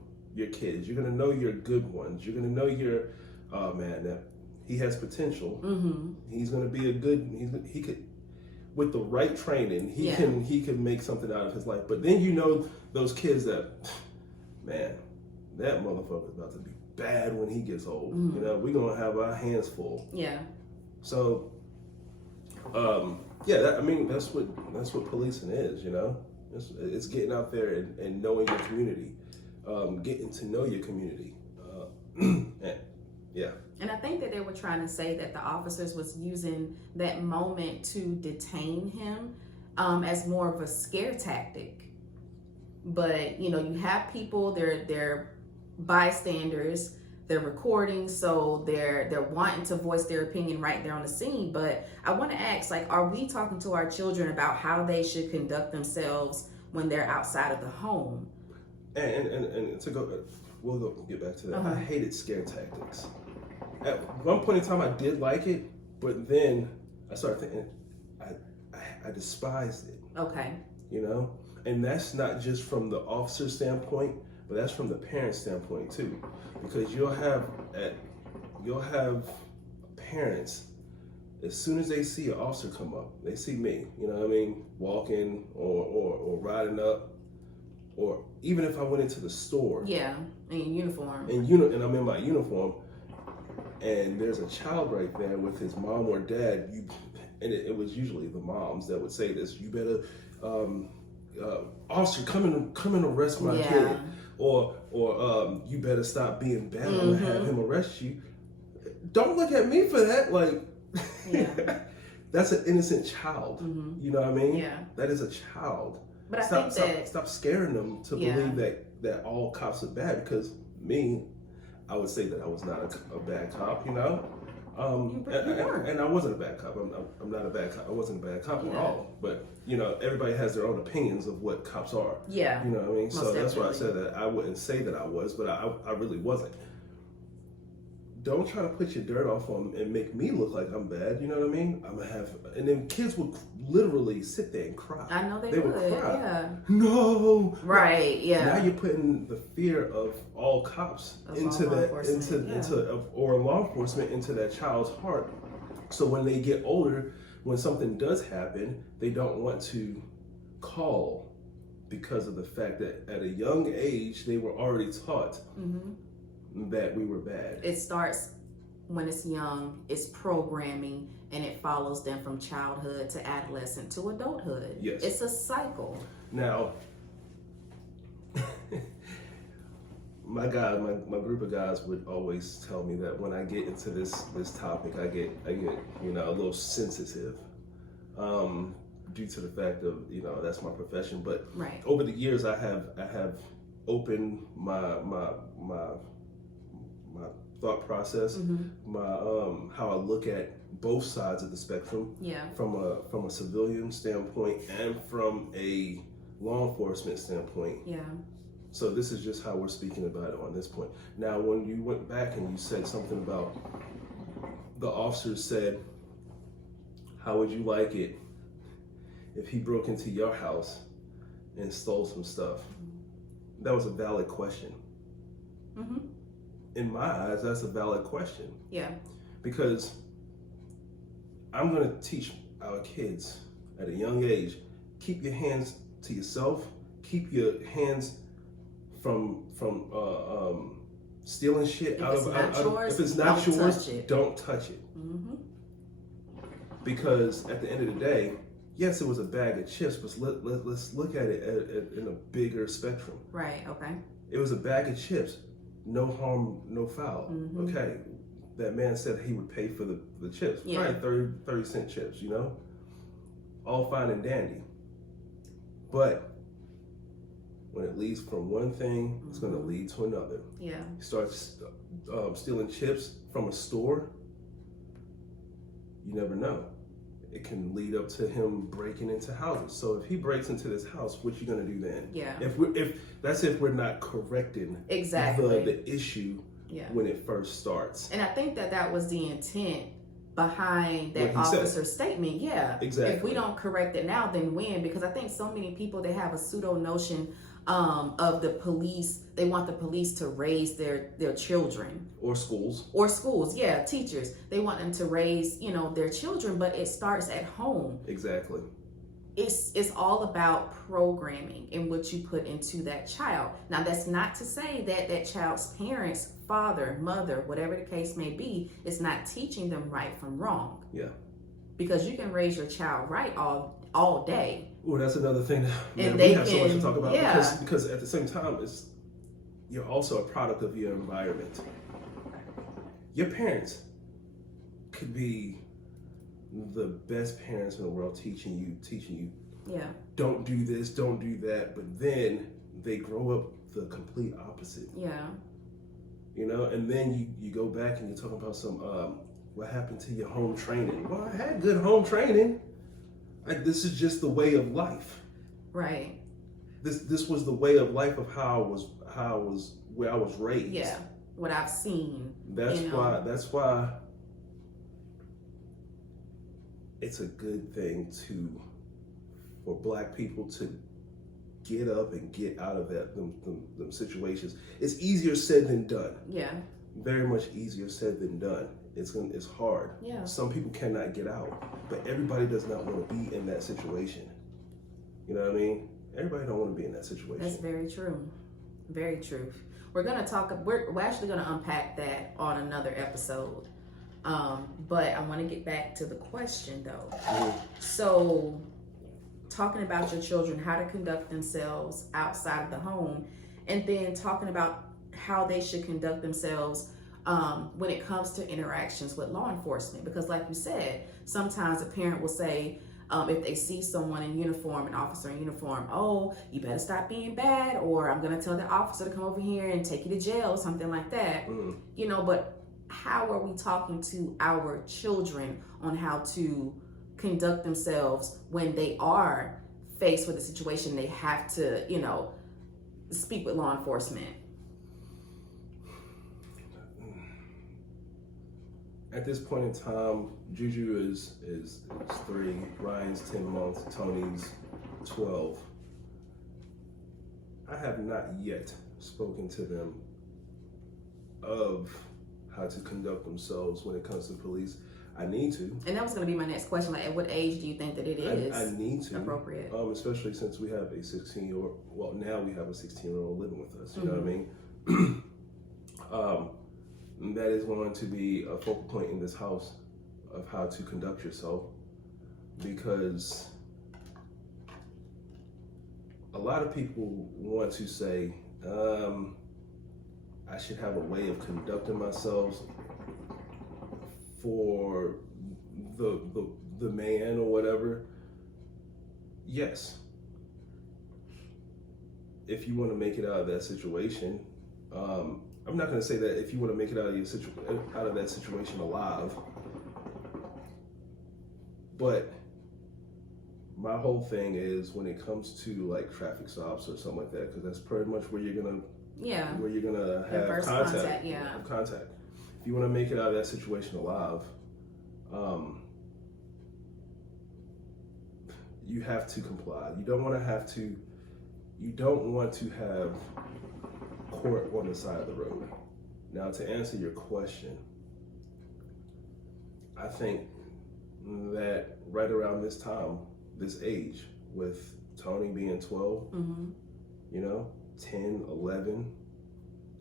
kids. You're gonna know your good ones. You're gonna know your that he has potential. Mm-hmm. He's gonna be a good. He could. With the right training, he can make something out of his life. But then you know those kids that, man, that motherfucker's about to be bad when he gets old. Mm-hmm. You know, we're gonna have our hands full. Yeah. So, that's what policing is. You know, it's getting out there and knowing your community, getting to know your community. Yeah. And I think that they were trying to say that the officers was using that moment to detain him as more of a scare tactic. But, you know, you have people, they're bystanders, they're recording, so they're wanting to voice their opinion right there on the scene. But I want to ask, like, are we talking to our children about how they should conduct themselves when they're outside of the home? And to go, we'll get back to that. Uh-huh. I hated scare tactics. At one point in time, I did like it, but then I started thinking, I despised it. Okay. You know, and that's not just from the officer standpoint, but that's from the parent standpoint too, because you'll have parents, as soon as they see an officer come up, they see me, you know what I mean, walking or riding up, or even if I went into the store. Yeah, in uniform. And I'm in my uniform, and there's a child right there with his mom or dad. And it was usually the moms that would say this: "You better, officer, come and arrest my kid," or "You better stop being bad. I'm gonna have him arrest you." Don't look at me for that. Like, that's an innocent child. Mm-hmm. You know what I mean? Yeah, that is a child. But stop scaring them to believe that all cops are bad, because I would say that I was not a bad cop, you know? And I wasn't a bad cop. I'm not a bad cop. I wasn't a bad cop at all. But, you know, everybody has their own opinions of what cops are. Yeah. You know what I mean? Most So that's why I definitely. said that I wouldn't say that I was, but I really wasn't. Don't try to put your dirt off on and make me look like I'm bad. You know what I mean? And then kids would literally sit there and cry. I know they would cry. Yeah. No. Right. Yeah. Now you're putting the fear of all cops into law enforcement into that child's heart. So when they get older, when something does happen, they don't want to call, because of the fact that at a young age they were already taught. Mm-hmm. That we were bad. It starts when it's young, it's programming, and it follows them from childhood to adolescent to adulthood. Yes. It's a cycle. Now, my group of guys would always tell me that when I get into this topic, I get you know, a little sensitive, due to the fact of, you know, that's my profession. But over the years, I have opened my thought process, how I look at both sides of the spectrum, from a civilian standpoint and from a law enforcement standpoint. Yeah. So this is just how we're speaking about it on this point. Now, when you went back and you said something about the officers said, how would you like it if he broke into your house and stole some stuff? That was a valid question. Mm-hmm. In my eyes, that's a valid question. Yeah. Because I'm going to teach our kids at a young age, keep your hands to yourself, keep your hands from stealing shit out of if it's not yours, don't touch it. Mm-hmm. Because at the end of the day, yes, it was a bag of chips, but let's look at it in a bigger spectrum. Right, okay. It was a bag of chips. No harm, no foul. Mm-hmm. Okay, that man said he would pay for the chips. Yeah. Right, 30-cent chips, you know? All fine and dandy. But when it leads from one thing, it's going to lead to another. Yeah. You start stealing chips from a store, you never know. it can lead up to him breaking into houses. So if he breaks into this house, what you gonna do then? Yeah. If we're not correcting exactly the issue when it first starts. And I think that was the intent behind that officer's statement. Yeah. Exactly. If we don't correct it now, then when? Because I think so many people, they have a pseudo notion of the police. They want the police to raise their children. Or schools. Yeah, teachers. They want them to raise, their children, but it starts at home. Exactly. It's all about programming and what you put into that child. Now, that's not to say that child's parents, father, mother, whatever the case may be, is not teaching them right from wrong. Yeah. Because you can raise your child right all day. Well, that's another thing that and we have so much to talk about. Yeah. Because at the same time, you're also a product of your environment. Your parents could be the best parents in the world, teaching you don't do this, don't do that, but then they grow up the complete opposite. And then you go back and you talk about some what happened to your home training. Well, I had good home training. This is just the way of life, right? This was the way of life of how I was where I was raised. What I've seen. That's why it's a good thing for Black people to get up and get out of them situations. It's easier said than done. Very much easier said than done. It's hard. Some people cannot get out, but everybody does not want to be in that situation. You know what I mean? Everybody don't want to be in that situation. That's very true. Very true. We're actually gonna unpack that on another episode. But I want to get back to the question though. So, talking about your children, how to conduct themselves outside of the home, and then talking about how they should conduct themselves when it comes to interactions with law enforcement. Because like you said, sometimes a parent will say, if they see someone in uniform, an officer in uniform, oh, you better stop being bad, or I'm going to tell the officer to come over here and take you to jail, something like that. But how are we talking to our children on how to conduct themselves when they are faced with a situation they have to, speak with law enforcement? At this point in time, Juju is 3, Ryan's 10 months, Tony's 12. I have not yet spoken to them of how to conduct themselves when it comes to police. I need to. And that was going to be my next question. Like, at what age do you think that it is I need to. Appropriate? Especially since we have a 16-year-old, well, now we have a 16-year-old living with us, you know what I mean? That is going to be a focal point in this house of how to conduct yourself, because a lot of people want to say, I should have a way of conducting myself for the man or whatever. Yes. If you want to make it out of that situation, I'm not going to say that if you want to make it out of that situation alive, but my whole thing is when it comes to like traffic stops or something like that, because that's pretty much where you're gonna have first contact. Contact. If you want to make it out of that situation alive, you have to comply. You don't want to have court on the side of the road. Now, to answer your question, I think that right around this time, this age, with Tony being 12, 10, 11,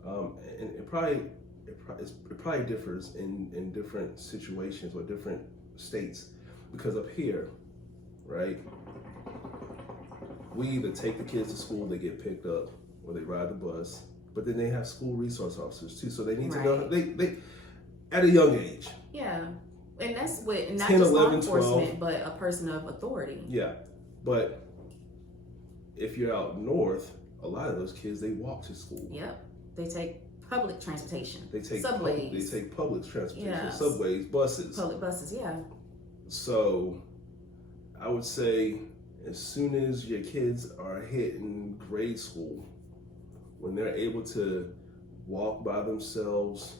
and it probably differs in different situations or different states, because up here, right, we either take the kids to school, they get picked up, or they ride the bus. But then they have school resource officers too, so they need to know they at a young age. Yeah, and that's with not 10, just 11, law enforcement, 12. but a person of authority. Yeah, but if you're out north, a lot of those kids, they walk to school. Yep, they take public transportation. They take subways. They take public transportation, Yes. subways, buses. Public buses, yeah. So would say as soon as your kids are hitting grade school, when they're able to walk by themselves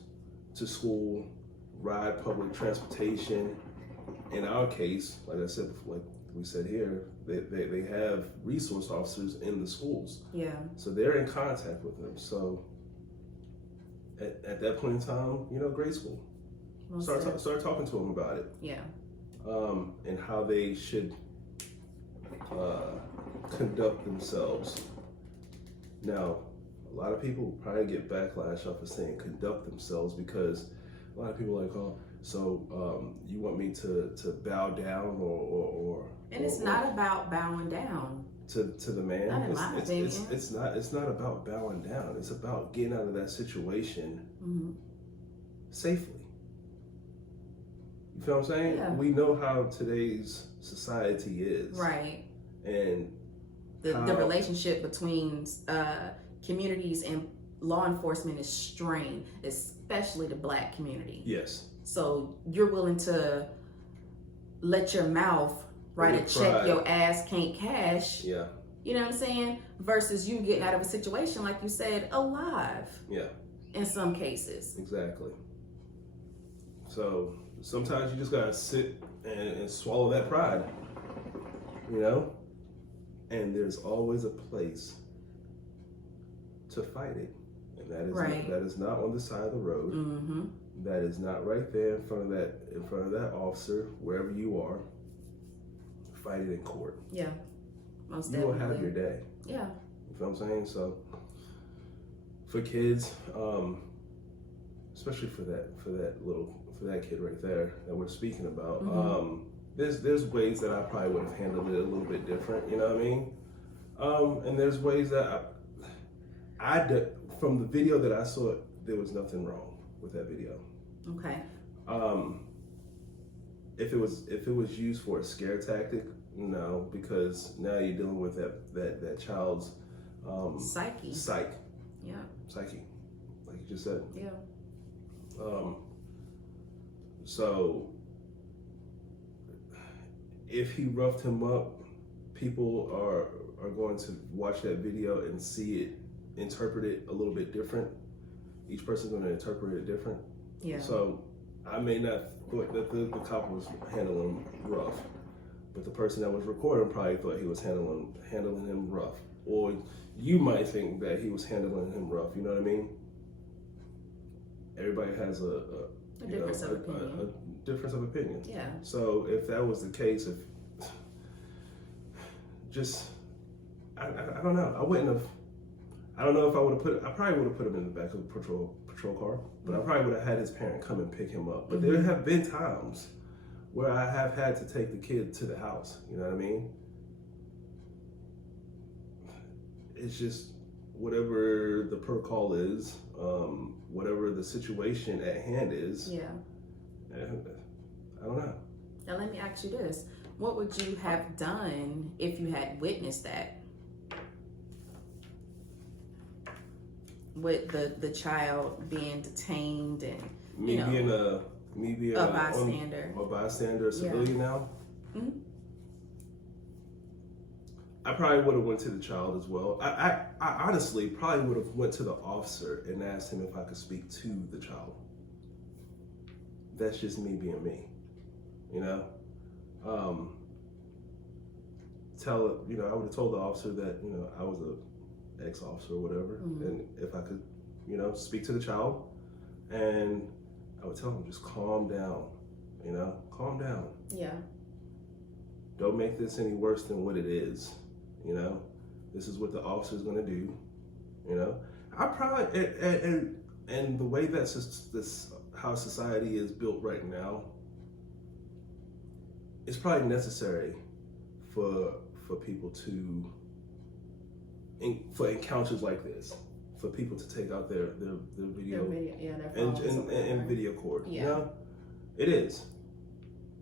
to school, ride public transportation. In our case, like I said, like we said here, they have resource officers in the schools. Yeah. So they're in contact with them. So at that point in time, grade school, start talking to them about it. Yeah. And how they should conduct themselves. Now, a lot of people probably get backlash off of saying conduct themselves, because a lot of people are like, oh, so you want me to bow down or and it's not about bowing down to the man. Not in my opinion. It's not about bowing down. It's about getting out of that situation safely. You feel what I'm saying? Yeah. We know how today's society is. Right. And the relationship between communities and law enforcement is strained, especially the Black community. Yes. So you're willing to let your mouth write a check your ass can't cash. Yeah. You know what I'm saying? Versus you getting out of a situation, like you said, alive. Yeah. In some cases. Exactly. So sometimes you just gotta sit and swallow that pride, and there's always a place to fight it, and that is not on the side of the road. Mm-hmm. That is not right there in front of that officer, wherever you are. Fight it in court. Yeah, most you definitely. will have your day. Yeah. You feel what I'm saying? So for kids, especially for that kid right there that we're speaking about, there's ways that I probably would have handled it a little bit different. You know what I mean? And there's ways that I did, from the video that I saw, there was nothing wrong with that video. Okay. If it was used for a scare tactic, no, because now you're dealing with that child's psyche. Yeah. Psyche, like you just said. Yeah. So if he roughed him up, people are going to watch that video and see it, interpret it a little bit different. Each person's going to interpret it different. Yeah. So I may not thought that the cop was handling him rough, but the person that was recording probably thought he was handling him rough. Or you might think that he was handling him rough. You know what I mean? Everybody has a difference of opinion. Yeah. So if that was the case, I don't know. I don't know if I probably would have put him in the back of the patrol car, but I probably would have had his parent come and pick him up. But there have been times where I have had to take the kid to the house. You know what I mean? It's just whatever the protocol is, whatever the situation at hand is. Yeah. I don't know. Now let me ask you this. What would you have done if you had witnessed that? With the child being detained and me being a bystander. A bystander, a civilian now. Mm-hmm. I probably would have went to the child as well. I honestly probably would have went to the officer and asked him if I could speak to the child. That's just me being me, I would have told the officer that, I was a ex-officer or whatever, and if I could, speak to the child, and I would tell him, just calm down, calm down. Yeah. Don't make this any worse than what it is. This is what the officer's gonna do. I probably and the way that this how society is built right now, it's probably necessary for people to for encounters like this, for people to take out their video, and video cord. Yeah. It is,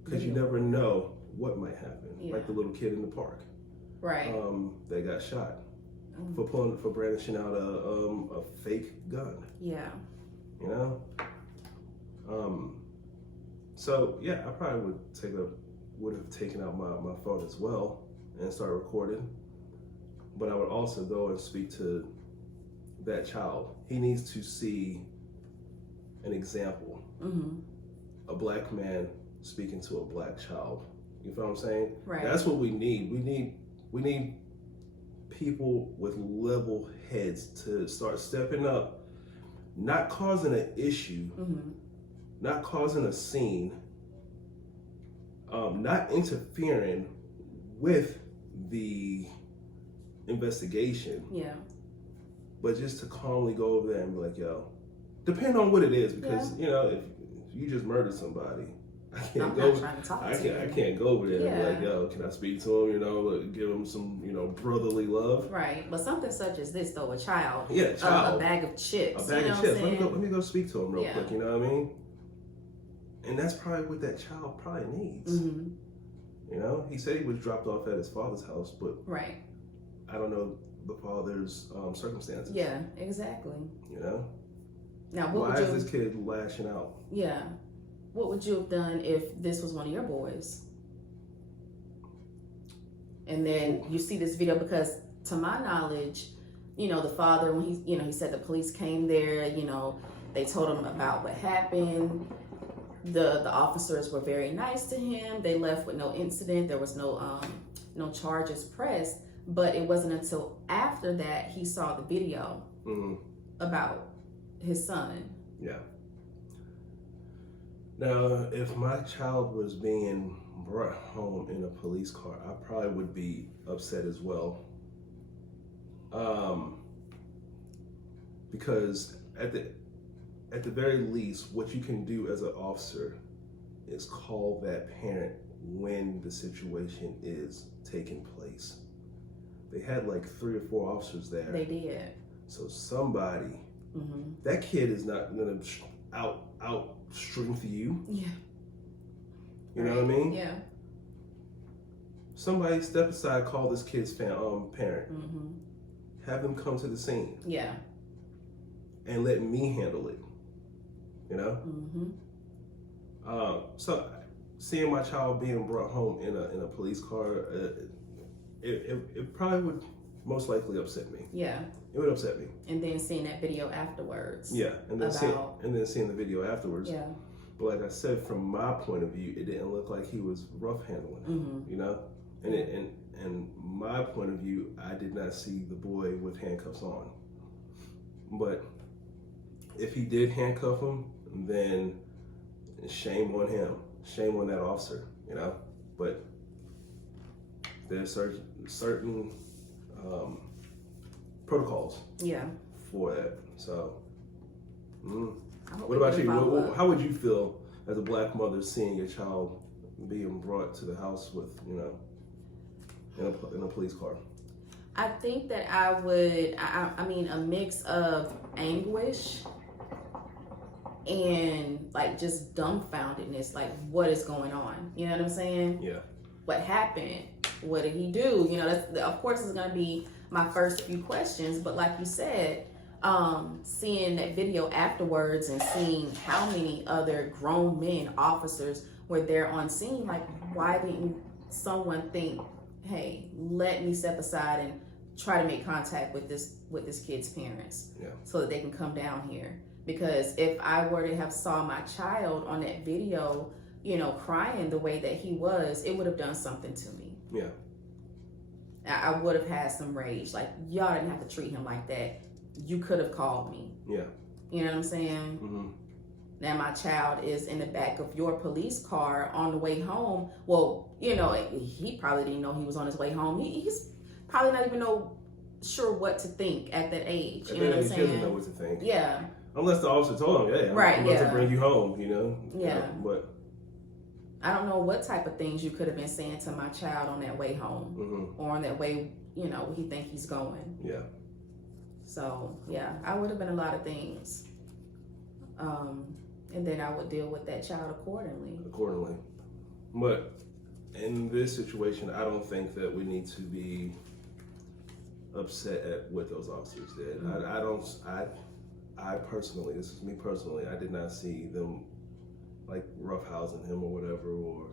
because you never know what might happen. Like the little kid in the park. Right. They got shot for brandishing out a fake gun. Yeah. So yeah, I probably would have taken out my phone as well and started recording. But I would also go and speak to that child. He needs to see an example. A black man speaking to a black child. You feel what I'm saying? Right. That's what we need. We need people with level heads to start stepping up, not causing an issue, not causing a scene, not interfering with the investigation. Yeah. But just to calmly go over there and be like, yo, depending on what it is, because you know, if you just murdered somebody, I can't go over there and be like, yo, can I speak to him? You know, give him some, you know, brotherly love. Right, but something such as this, though, a child, child, a bag of chips, a bag of chips. Let me go speak to him real quick. You know what I mean? And that's probably what that child probably needs. You know, he said he was dropped off at his father's house, but I don't know the father's circumstances. Yeah, exactly. You know, now why is this kid lashing out? Yeah. What would you have done if this was one of your boys? And then you see this video, because to my knowledge, you know, the father, when he said the police came there, you know, they told him about what happened. The officers were very nice to him. They left with no incident. There was no charges pressed. But it wasn't until after that he saw the video about his son. Yeah. Now, if my child was being brought home in a police car, I probably would be upset as well. Because at the very least, what you can do as an officer is call that parent when the situation is taking place. They had like 3 or 4 officers there. They did. So somebody, that kid is not gonna out strength you. Yeah. You know what I mean? Yeah. Somebody step aside, call this kid's parent. Have them come to the scene. Yeah. And let me handle it. You know? So seeing my child being brought home in a police car, it probably would most likely upset me. Yeah. It would upset me. And then seeing that video afterwards. Yeah, and then seeing the video afterwards. Yeah. But like I said, from my point of view, it didn't look like he was rough handling it. You know, and my point of view, I did not see the boy with handcuffs on. But if he did handcuff him, then shame on him, shame on that officer. You know, but there's certain protocols for that. So what about you? How would you feel as a black mother seeing your child being brought to the house with, you know, in a police car? I think that I would, I mean, a mix of anguish and like just dumbfoundedness, like what is going on? You know what I'm saying? Yeah. What happened? What did he do? You know, that's, of course, it's going to be my first few questions. But like you said, seeing that video afterwards and seeing how many other grown men, officers, were there on scene, like, why didn't someone think, hey, let me step aside and try to make contact with this kid's parents so that they can come down here? Because if I were to have saw my child on that video, you know, crying the way that he was, it would have done something to me. Yeah. I would have had some rage. Like, y'all didn't have to treat him like that. You could have called me. Yeah. You know what I'm saying? Now my child is in the back of your police car on the way home. Well, you know, he probably didn't know he was on his way home. He's probably not even sure what to think at that age. You know what I'm saying? He doesn't know what to think. Yeah. Unless the officer told him, hey, I'm about to bring you home, you know? Yeah. But I don't know what type of things you could have been saying to my child on that way home or on that way, you know, he think he's going. Yeah. So, yeah, I would have been a lot of things. And then I would deal with that child accordingly. But in this situation, I don't think that we need to be upset at what those officers did. I personally, this is me personally, I did not see them like roughhousing him or whatever, or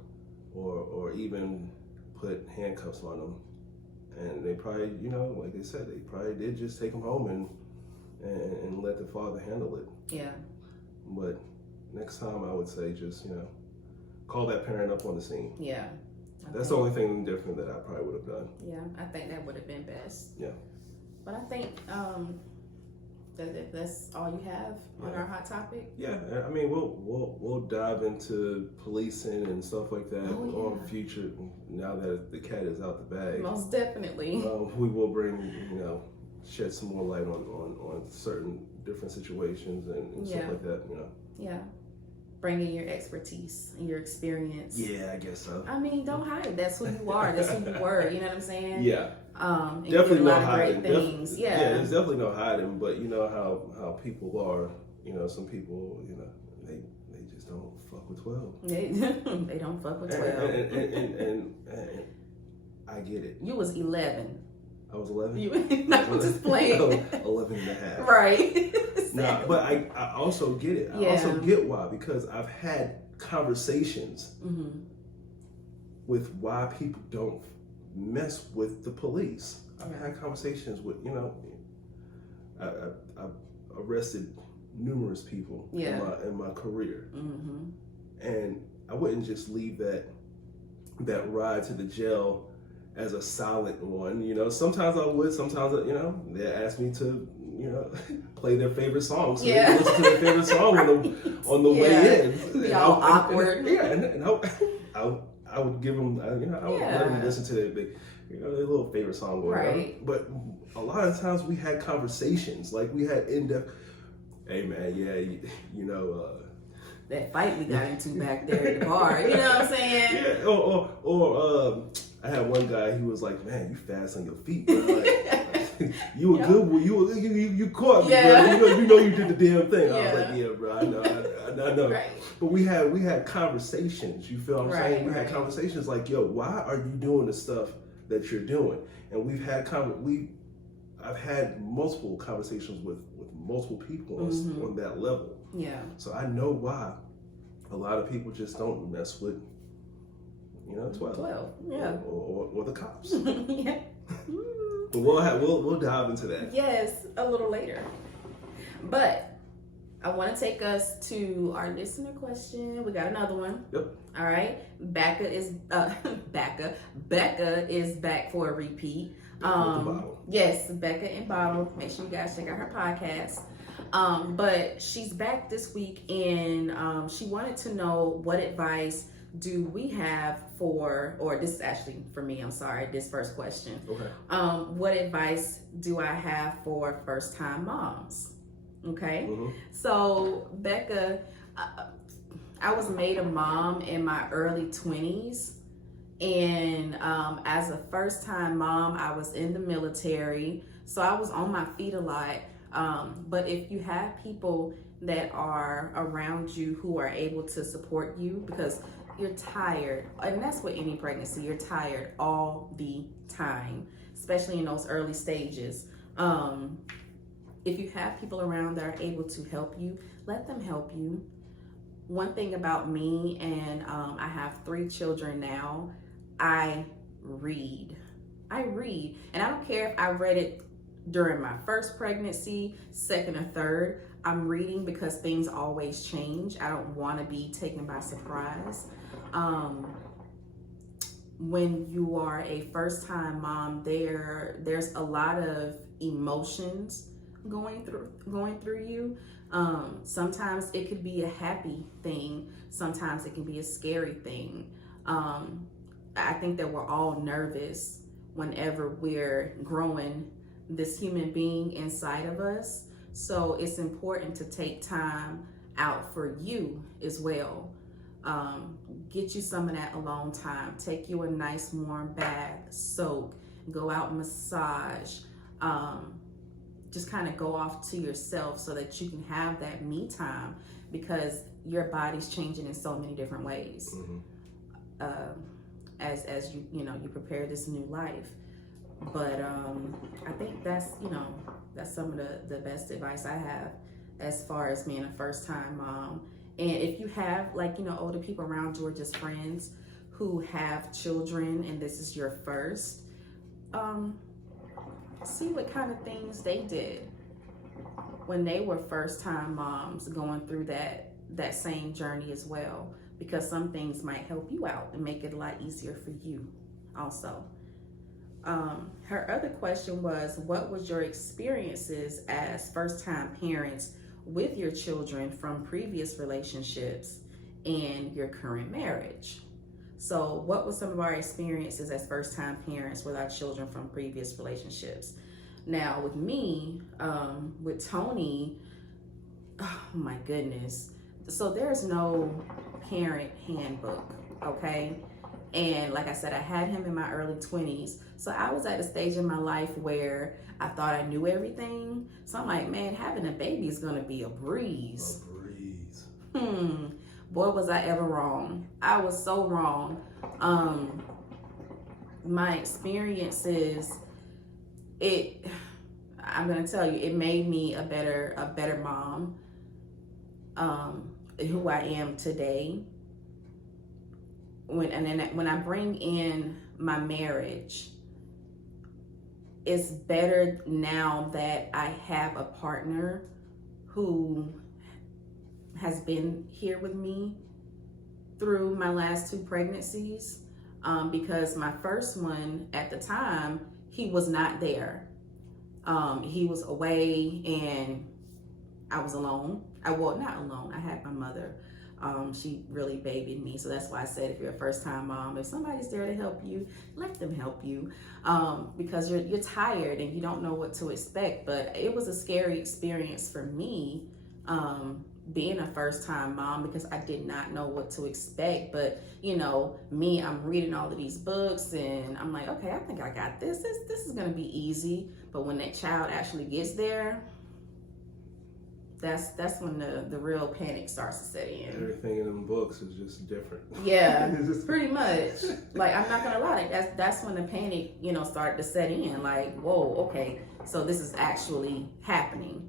or even put handcuffs on them. And they probably, like they said, they probably did just take them home and let the father handle it. Yeah. But next time I would say just, call that parent up on the scene. Yeah. That's the only thing different that I probably would have done. Yeah, I think that would have been best. Yeah. But I think that's all you have on our hot topic. Yeah, I mean we'll dive into policing and stuff like that on future. Now that the cat is out the bag, most definitely. We will bring shed some more light on certain different situations and stuff like that. Yeah. Bringing your expertise and your experience. Yeah, I guess so. I mean, don't hide it. That's who you are. That's who you were. You know what I'm saying? Yeah. And definitely you did a lot no of great hiding. things. Yeah, there's definitely no hiding. But you know how people are. Some people, they just don't fuck with 12. They don't fuck with 12. And I get it. You was 11. I was 11. I'm just playing. 11 and a half. Right. No, but I also get it. I also get why, because I've had conversations with why people don't mess with the police. I've had conversations with, I've arrested numerous people in my career. And I wouldn't just leave that ride to the jail as a silent one. Sometimes I would, sometimes, they ask me to, play their favorite song. So they listen to their favorite song on the way in. Be all awkward. And I would give them, I would let them listen to their their little favorite song. Right. But a lot of times we had conversations, like we had in-depth, hey man, that fight we got into back there at the bar. You know what I'm saying? Yeah. Or I had one guy. He was like, "Man, you fast on your feet, bro. Like, you were good. You caught me, bro. You did the damn thing." I was like, "Yeah, bro. I know." Right. But we had conversations. You feel what I'm saying? We had conversations like, "Yo, why are you doing the stuff that you're doing?" And I've had multiple conversations with multiple people on that level. Yeah. So I know why a lot of people just don't mess with, 12. 12. Yeah. Or the cops. Yeah. But we'll dive into that. Yes, a little later. But I want to take us to our listener question. We got another one. Yep. All right. Becca is back for a repeat. Yes, Becca in Bottle. Make sure you guys check out her podcast. But she's back this week, and she wanted to know what advice do we have or this is actually for me, I'm sorry, this first question. Okay. What advice do I have for first-time moms? Okay. So Becca, I was made a mom in my early 20s. And as a first-time mom, I was in the military, so I was on my feet a lot. But if you have people that are around you who are able to support you, because you're tired, and that's with any pregnancy, you're tired all the time, especially in those early stages. If you have people around that are able to help you, let them help you. One thing about me, and I have 3 children now, I read, and I don't care if I read it during my first pregnancy, second or third. I'm reading because things always change. I don't want to be taken by surprise. When you are a first-time mom, there's a lot of emotions going through you. Sometimes it could be a happy thing. Sometimes it can be a scary thing. I think that we're all nervous whenever we're growing this human being inside of us. So it's important to take time out for you as well. Get you some of that alone time. Take you a nice warm bath, soak, go out and massage. Just kind of go off to yourself so that you can have that me time, because your body's changing in so many different ways. As you prepare this new life. But I think that's some of the best advice I have as far as being a first-time mom. And if you have older people around you or just friends who have children and this is your first, see what kind of things they did when they were first-time moms going through that same journey as well, because some things might help you out and make it a lot easier for you also. Her other question was, what was your experiences as first-time parents with your children from previous relationships and your current marriage? So what were some of our experiences as first-time parents with our children from previous relationships? Now with me, with Tony, oh my goodness. So there's no parent handbook, okay? And like I said, I had him in my early 20s. So I was at a stage in my life where I thought I knew everything. So I'm like, man, having a baby is gonna be a breeze. A breeze. Boy, was I ever wrong. I was so wrong. My experiences, I'm gonna tell you, it made me a better mom, who I am today. When I bring in my marriage, it's better now that I have a partner who has been here with me through my last 2 pregnancies, because my first one at the time, he was not there. He was away and I was alone. Not alone. I had my mother. She really babied me. So that's why I said, if you're a first-time mom, if somebody's there to help you, let them help you, because you're tired and you don't know what to expect. But it was a scary experience for me, being a first-time mom, because I did not know what to expect. But you know, I'm reading all of these books and I'm like, okay, I think I got this. This is gonna be easy. But when that child actually gets there, that's when the real panic starts to set in. Everything in them books is just different. Yeah, pretty much. Like, I'm not gonna lie, that's when the panic, started to set in. Like, whoa, okay, so this is actually happening.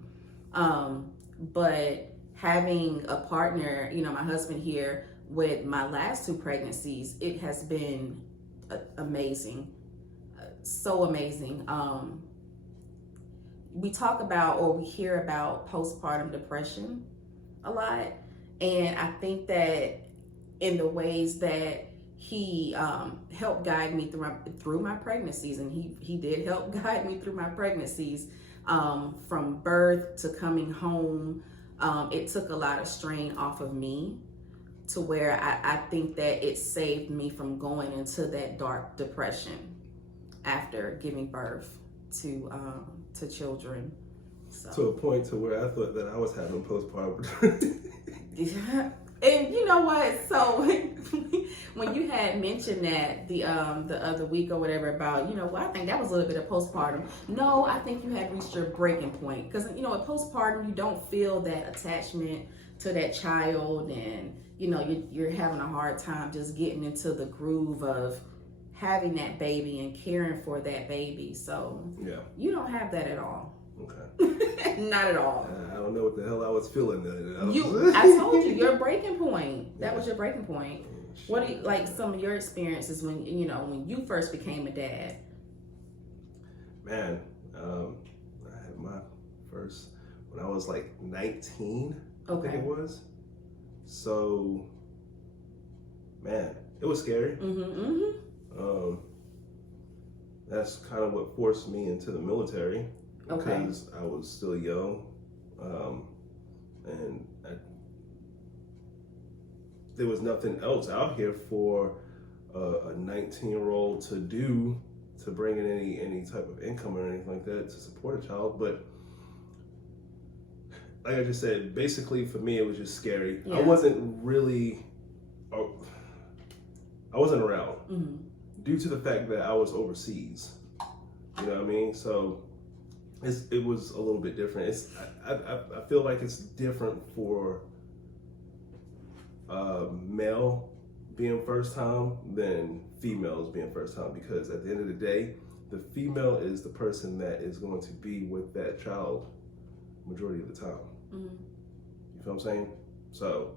But having a partner, my husband here, with my last 2 pregnancies, it has been amazing, so amazing. We talk about, or we hear about, postpartum depression a lot, and I think that in the ways that he helped guide me through my pregnancies, and he did help guide me through my pregnancies, from birth to coming home. It took a lot of strain off of me, to where I think that it saved me from going into that dark depression after giving birth to children. So. To a point to where I thought that I was having postpartum. And you know what? So when you had mentioned that the other week or whatever about, I think that was a little bit of postpartum. No, I think you had reached your breaking point, because at postpartum you don't feel that attachment to that child, and you're having a hard time just getting into the groove of having that baby and caring for that baby. So yeah, you don't have that at all. Okay. Not at all. I don't know what the hell I was feeling then. I told you, your breaking point. That was your breaking point. What do you, like, some of your experiences when you first became a dad? Man, I had my first when I was like 19. Okay. I think it was. So, man, it was scary. That's kind of what forced me into the military, because I was still young, and there was nothing else out here for a 19-year-old to do, to bring in any type of income or anything like that to support a child. But like I just said, basically for me it was just scary. Yeah. I wasn't around. Due to the fact that I was overseas, you know what I mean? So it was a little bit different. I feel like it's different for male being first time than females being first time, because at the end of the day, the female is the person that is going to be with that child majority of the time. You feel what I'm saying? So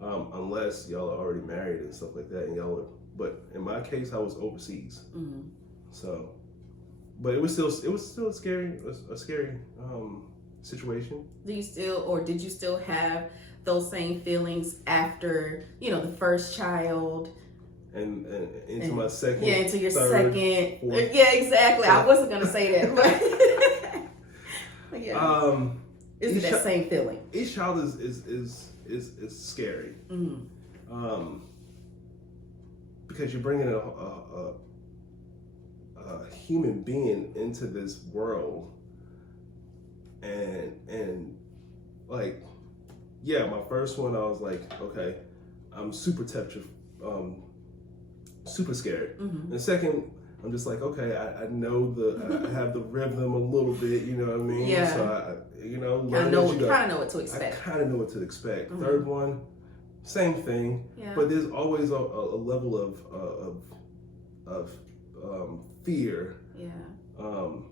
unless y'all are already married and stuff like that, and y'all are but in my case, I was overseas. Mm-hmm. So, but it was still a scary situation. Do you still, or did you still have those same feelings after, the first child? And into my second. Yeah, into your third, second. fourth. Yeah, exactly. I wasn't gonna say that, but yeah. Is it that same feeling? Each child is scary. Mm-hmm. Because you're bringing a human being into this world, and like, yeah, my first one, I was like, okay, I'm super super scared. Mm-hmm. And second, I'm just like, okay, I know I have the rhythm a little bit, you know what I mean? Yeah. So I kind of know what to expect. I kind of know what to expect. Mm-hmm. Third one, same thing. Yeah. But there's always a level of fear. Yeah.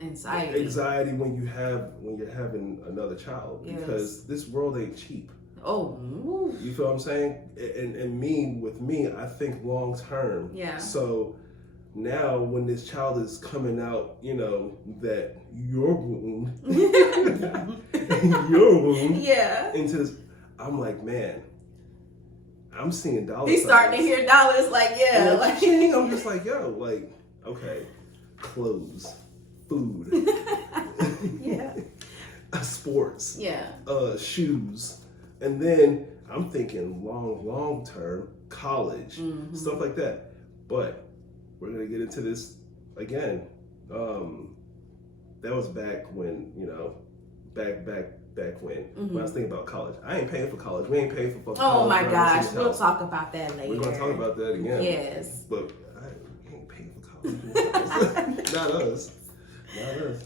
Anxiety when you're having another child, Yes. because this world ain't cheap. Oh. You feel what I'm saying? And me, I think long term. Yeah. So now when this child is coming out, that your wound, Yeah. into this, I'm like, man, I'm seeing dollars. He's starting to hear dollars, like, yeah. Like, I'm just like, yo, like, okay, clothes, food, yeah. sports, Yeah. Shoes. And then I'm thinking long term, college, Mm-hmm. stuff like that. But we're gonna get into this again. That was back when, back when Mm-hmm. when I was thinking about college. I ain't paying for college. We ain't paying for fucking Oh college. my gosh, House. we'll talk about that later. We're gonna talk about that again. Yes. But I ain't paying for college. Not us.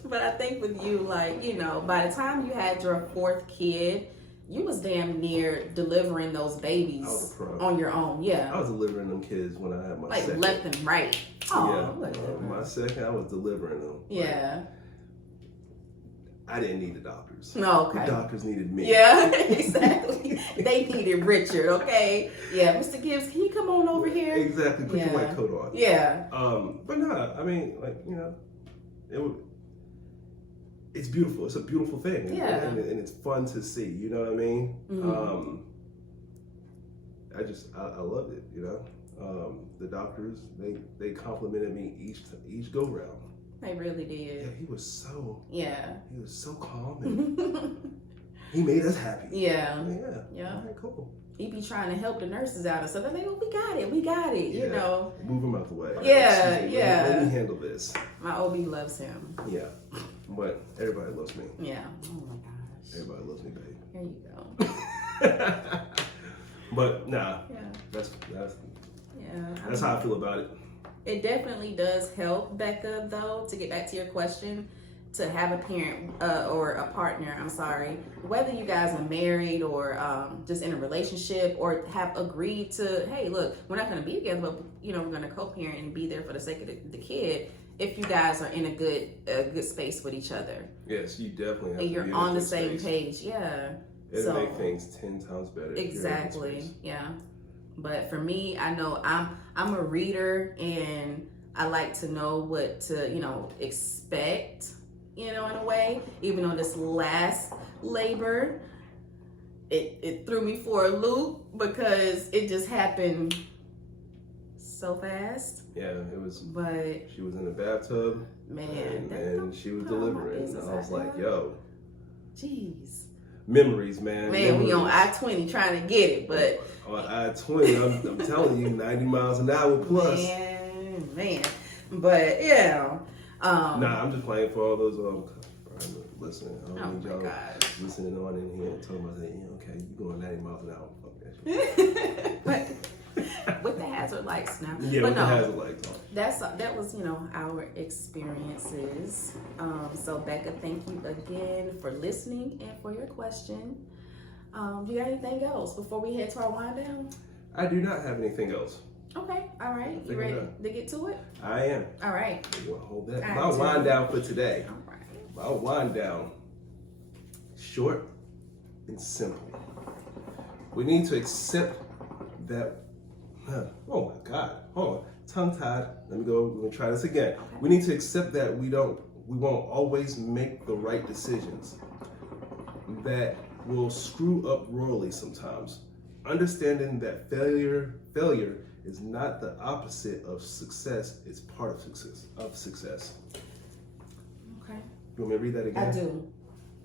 But I think with you, like, by the time you had your fourth kid, you was damn near delivering those babies on your own. Yeah. I was delivering them kids when I had my like second. left and right. Oh, Yeah. My second, I was delivering them. Yeah. I didn't need the doctors. No, okay. The doctors needed me. Yeah, exactly. They needed Richard, okay? Yeah, Mr. Gibbs, can you come on over here? Exactly. Put your white coat on. Yeah. But no, I mean, like, it's beautiful. It's a beautiful thing. Yeah. And it's fun to see, you know what I mean? Mm-hmm. I loved it, the doctors, they complimented me each go round. They really did. Yeah, he was so calm, and he made us happy. Yeah. Yeah. All right, cool. He be trying to help the nurses out and stuff. And they go, we got it, you know. Move him out the way. Yeah, Let me handle this. My OB loves him. Yeah. But everybody loves me. Yeah. Oh my gosh. Everybody loves me, babe. There you go. But nah. Yeah. That's Yeah. how I feel about it. It definitely does help, Becca, though, to get back to your question, to have a parent or a partner, whether you guys are married or just in a relationship or have agreed to, hey, look, we're not going to be together, but, we're going to co-parent and be there for the sake of the kid, if you guys are in a good space with each other. Yes, you definitely have and to you're be on the same page, yeah. It'll make things 10 times better. Exactly, yeah. But for me, I know I'm a reader, and I like to know what to, expect, in a way. Even though this last labor, it threw me for a loop because it just happened so fast. Yeah, it was. But she was in the bathtub, man, and she was delivering. And I was like, yo. Jeez. Memories, man. We on I-20 trying to get it, but on I-20, I'm telling you, 90 miles an hour plus. Man. But yeah. Nah, I'm just playing for all those listen. I don't need y'all listening on in here and talking about that. Okay, you going 90 miles an hour? Fuck that shit. But with the hazard lights now. Yeah, but with the hazard lights on. That was our experiences. So Becca, thank you again for listening and for your question. Do you got anything else before we head to our wind down? I do not have anything else. Okay, all right. You ready to get to it? I am. All right. You want to hold that? My wind down for today. All right. My wind down. Short and simple. We need to accept that Oh my God. Hold on. Tongue tied. Let me try this again. Okay. We need to accept that we won't always make the right decisions. That will screw up royally sometimes. Understanding that failure is not the opposite of success, it's part of success. Okay. You want me to read that again? I do.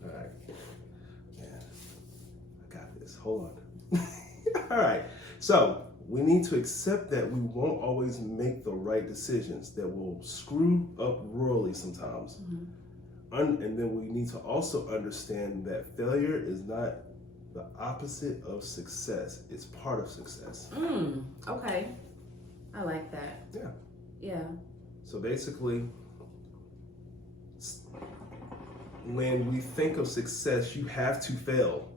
All right. Man, I got this. Hold on. All right. So we need to accept that we won't always make the right decisions, that will screw up royally sometimes. And then we need to also understand that failure is not the opposite of success. It's part of success. Okay. I like that. Yeah. Yeah. So basically, when we think of success, you have to fail.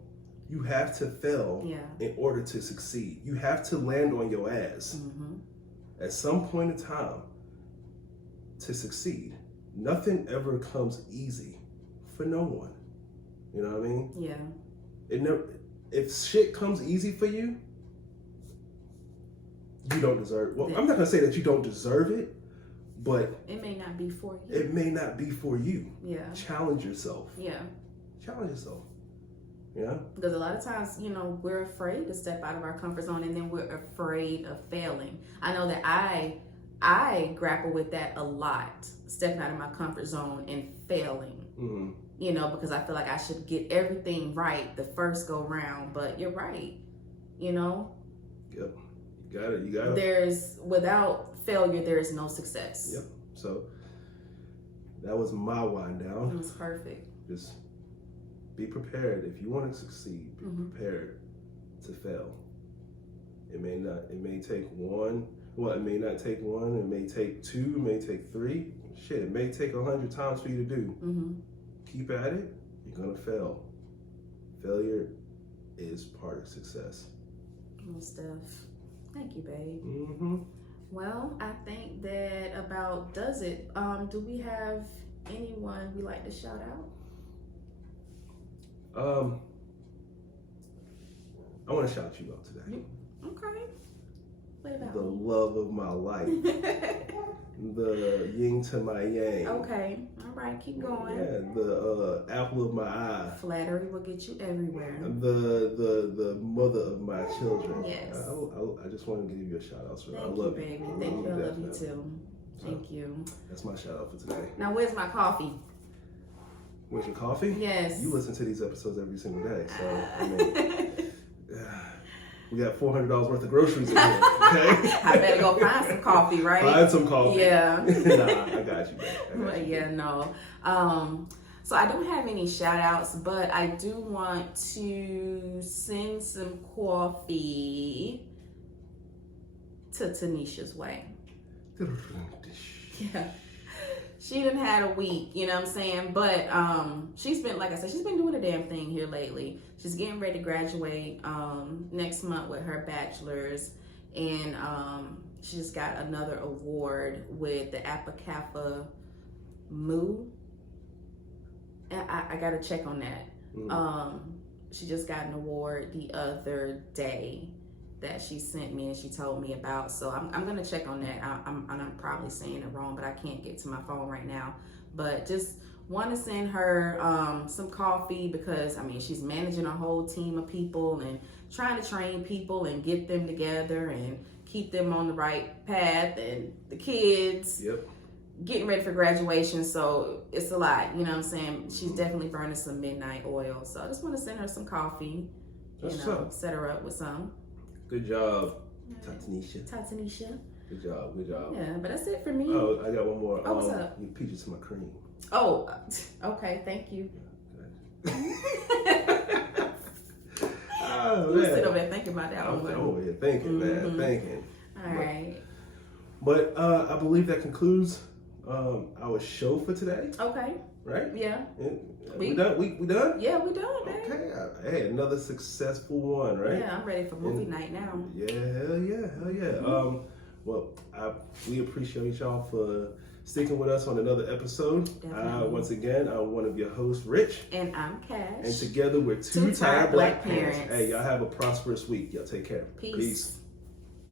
You have to fail in order to succeed. You have to land on your ass at some point in time to succeed. Nothing ever comes easy for no one. You know what I mean? Yeah. It never. If shit comes easy for you, you don't deserve. Well, I'm not gonna say that you don't deserve it, but it may not be for you. It may not be for you. Yeah. Challenge yourself. Yeah. Challenge yourself. Yeah. Because a lot of times, we're afraid to step out of our comfort zone, and then we're afraid of failing. I know that I grapple with that a lot, stepping out of my comfort zone and failing. Because I feel like I should get everything right the first go round, but you're right. Yep. You got it. Without failure, there is no success. Yep. So that was my wind down. It was perfect. Just be prepared. If you want to succeed, be prepared to fail. It may take one. Well, it may not take one. It may take two. It may take three. Shit, it may take 100 times for you to do. Keep at it. You're gonna fail. Failure is part of success. Well, Steph, thank you, babe. Well, I think that about does it. Do we have anyone we like to shout out? I want to shout you out today. Okay. What about the love of my life? The yin to my yang. Okay. All right. Keep going. Yeah. The apple of my eye. Flattery will get you everywhere. The mother of my children. Yes. I just want to give you a shout out. So Thank I love you, baby. Thank you. I love you too. Thank you. That's my shout out for today. Now, where's my coffee? Where's your coffee? Yes. You listen to these episodes every single day, so we got $400 worth of groceries in here. Okay. I better go find some coffee, right? Find some coffee. Yeah. Nah, I got you. No. So I don't have any shout outs, but I do want to send some coffee to Tanisha's way. Yeah. She done had a week, you know what I'm saying? But she's been, like I said, she's been doing a damn thing here lately. She's getting ready to graduate next month with her bachelor's. And she just got another award with the Alpha Kappa Mu. I got to check on that. She just got an award the other day that she sent me and she told me about. So I'm going to check on that. I'm probably saying it wrong, but I can't get to my phone right now. But just want to send her some coffee because, I mean, she's managing a whole team of people and trying to train people and get them together and keep them on the right path, and the kids getting ready for graduation. So it's a lot, you know what I'm saying? She's definitely burning some midnight oil. So I just want to send her some coffee, set her up with some. Good job, Tanisha. Good job. Yeah, but that's it for me. Oh, I got one more. Oh, what's up? You peaches to my cream. Oh, okay. Thank you. Oh, you sit over there thinking about that one. Oh, yeah, thinking, man, thinking. All right. But I believe that concludes our show for today. Okay. Right? Yeah. We done? We done? Yeah, we done, man. Okay. Hey, another successful one, right? Yeah, I'm ready for movie night now. Yeah, hell yeah. Well, we appreciate y'all for sticking with us on another episode. Once again, I'm one of your hosts, Rich. And I'm Cash. And together we're two tired black parents. Hey, y'all have a prosperous week. Y'all take care. Peace.